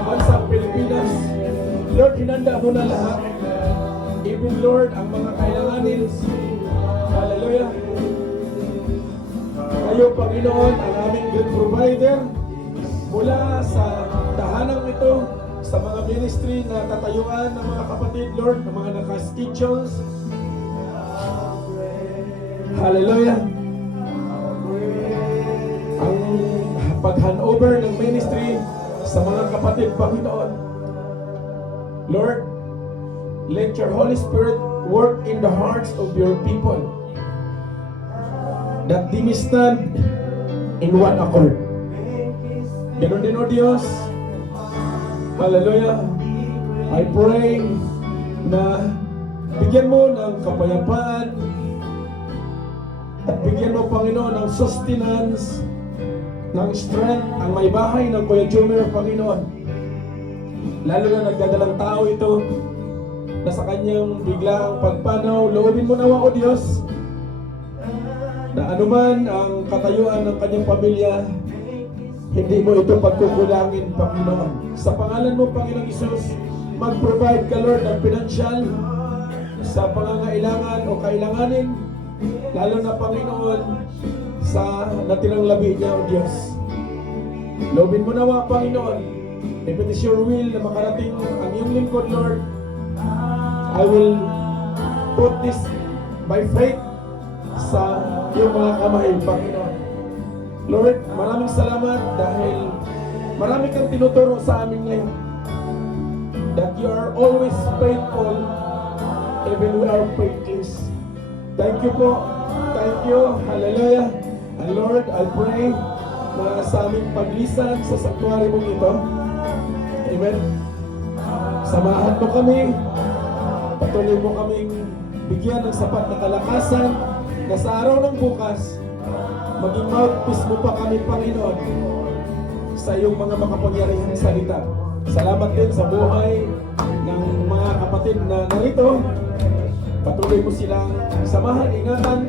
bansang Pilipinas. Lord, hinanda mo na lahat. Even Lord, ang mga kailanganin. Hallelujah. Kayo, Panginoon, ang aming good provider mula sa tahanang ito, sa mga ministry na tatayuan ng mga kapatid, Lord, ng mga naka-schedules. Hallelujah. Ang pag-handover ng ministry sa mga kapatid, Panginoon. Lord, let your Holy Spirit work in the hearts of your people, that they may stand in one accord. Ganon din, O Diyos. Hallelujah. I pray na bigyan mo ng kapayapaan at bigyan mo, Panginoon, ng sustenance, ng strength, ang may bahay ng Kuya Jumer, Panginoon. Lalo na nagdadalang tao ito na sa kanyang biglaang pagpanaw, loobin mo nawa, O Diyos, na anuman ang katayuan ng kanyang pamilya, hindi mo ito pagkukulangin, Panginoon. Sa pangalan mo, Panginoong Isus, mag-provide ka, Lord, ng pinansyal sa pangangailangan o kailanganin, lalo na, Panginoon, sa natirang labi niya, O Diyos. Loobin mo nawa, Panginoon, if it is your will na makarating ang iyong lingkod, Lord, I will put this by faith sa iyong mga kamay, Panginoon. Lord, maraming salamat dahil marami kang tinuturo sa amin ngayon, that you are always faithful even we are faithless. Thank you po. Thank you. Hallelujah. And Lord, I pray na sa aming paglisan sa sanctuary mong ito, amen, samahan mo kami, patuloy mo kaming bigyan ng sapat na kalakasan na sa araw ng bukas, maging mouthpiece mo pa kami, Panginoon, sa iyong mga makapangyarihang salita. Salamat din sa buhay ng mga kapatid na narito. Patuloy mo silang samahan, ingatan,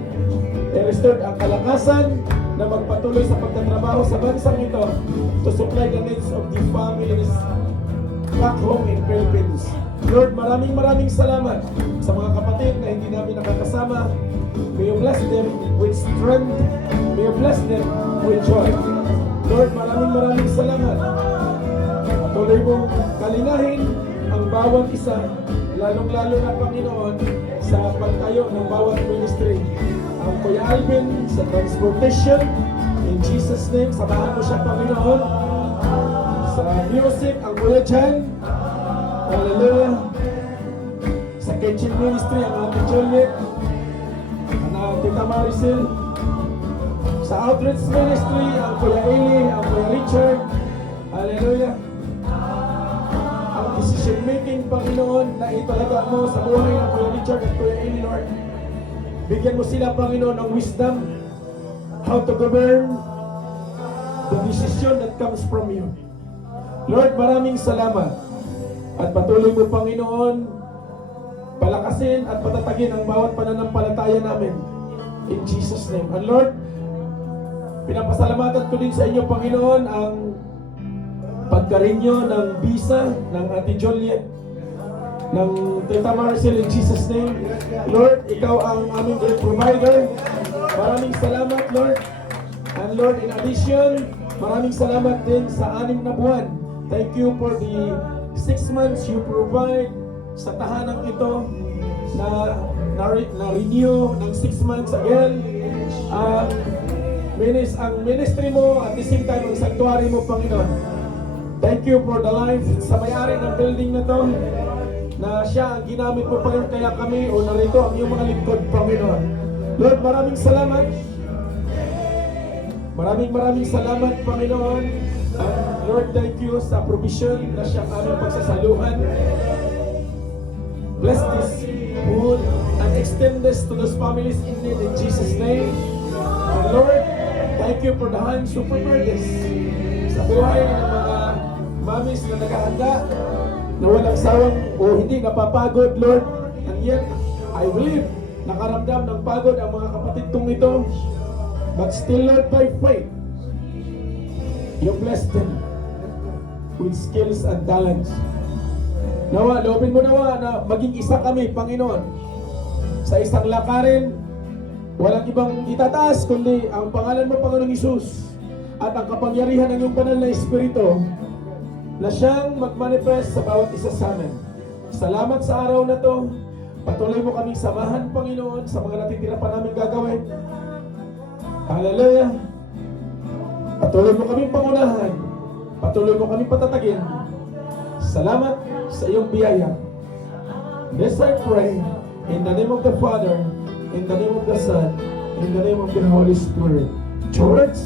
i-restore ang kalakasan na magpatuloy sa pagtatrabaho sa bansang ito to supply the needs of the families back home in Philippines. Lord, maraming salamat sa mga kapatid na hindi namin nakakasama. May you bless them with strength. May you bless them with joy. Lord, maraming salamat. Patuloy mong kalinahin ang bawat isa, lalong-lalo na, Panginoon, sa pagtayo ng bawat ministry. Ang Kuya Alvin sa transportation, in Jesus' name, samahan mo siya, Panginoon. Sa music, ang Kuya Jan, hallelujah. Sa kitchen ministry, ang Ate Juliet, ang Tita Maricel. Sa outreach ministry, ang Kuya Eli, ang Kuya Richard, hallelujah. Ang decision making, Panginoon, na italaga mo sa buhay ng Kuya Richard at Kuya Eli, Lord. Bigyan mo sila, Panginoon, ng wisdom how to govern the decision that comes from you. Lord, maraming salamat. At patuloy mo, Panginoon, palakasin at patatagin ang bawat pananampalataya namin. In Jesus' name. And Lord, pinapasalamatan ko din sa inyo, Panginoon, ang pagkarinyo ng visa ng Ate Juliet, ng Tita Maricel, in Jesus' name. Lord, ikaw ang aming great provider. Maraming salamat, Lord. And Lord, in addition, maraming salamat din sa 6 na buwan. Thank you for the 6 months you provide sa tahanang ito na renew ng 6 months again. Ang ministry mo at the same time ang sanctuary mo, Panginoon. Thank you for the life sa may-ari ng building na to, na siya ang ginamit mo, Panginoon, kaya kami o narito ang iyong mga lingkod, Panginoon. Lord, maraming salamat. Maraming salamat, Panginoon. Lord, thank you sa provision na siyang aming pagsasaluhan. Bless this food and extend this to those families in need in Jesus' name. And Lord, thank you for the hands who prepared this. Sa buhay ng mga mamis na naghahanda, na walang sawang o hindi napapagod, Lord. And yet, I believe, nakaramdam ng pagod ang mga kapatid kong ito. But still, Lord, by faith, you bless them with skills and talents. Nawa, loobin mo nawa na maging isa kami, Panginoon. Sa isang lakarin, walang ibang itataas kundi ang pangalan mo, Panginoong Hesus, at ang kapangyarihan ng iyong banal na Espiritu na siyang magmanifest sa bawat isa sa amin. Salamat sa araw na to. Patuloy mo kaming samahan, Panginoon, sa mga natitira pa namin gagawin. Hallelujah! Patuloy mo kaming pangunahan. Patuloy mo kaming patatagin. Salamat sa iyong biyaya. This I pray in the name of the Father, in the name of the Son, in the name of the Holy Spirit. Church,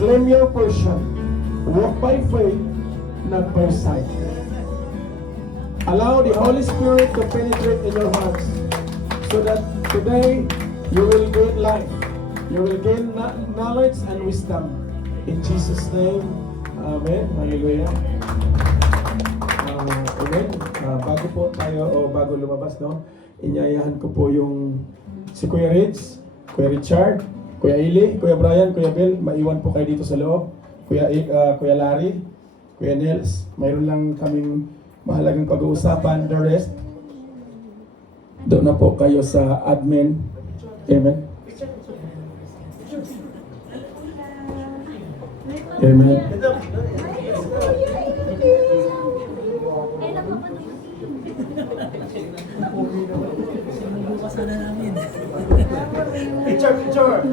claim your portion. Walk by faith, not by sight. Allow the Holy Spirit to penetrate in your hearts so that today you will gain life. You will gain knowledge and wisdom. In Jesus' name, Amen. Hallelujah. Amen. Bago po tayo o bago lumabas, no, inyayahan ko po yung si Kuya Ridge, Kuya Richard, Kuya Eli, Kuya Brian, Kuya Bill, maiwan po kayo dito sa loob. Kuya Larry, Kuya Nels, mayroon lang kaming mahalagang pag-uusapan. The rest, doon na po kayo sa admin. Amen. Amen. Picture!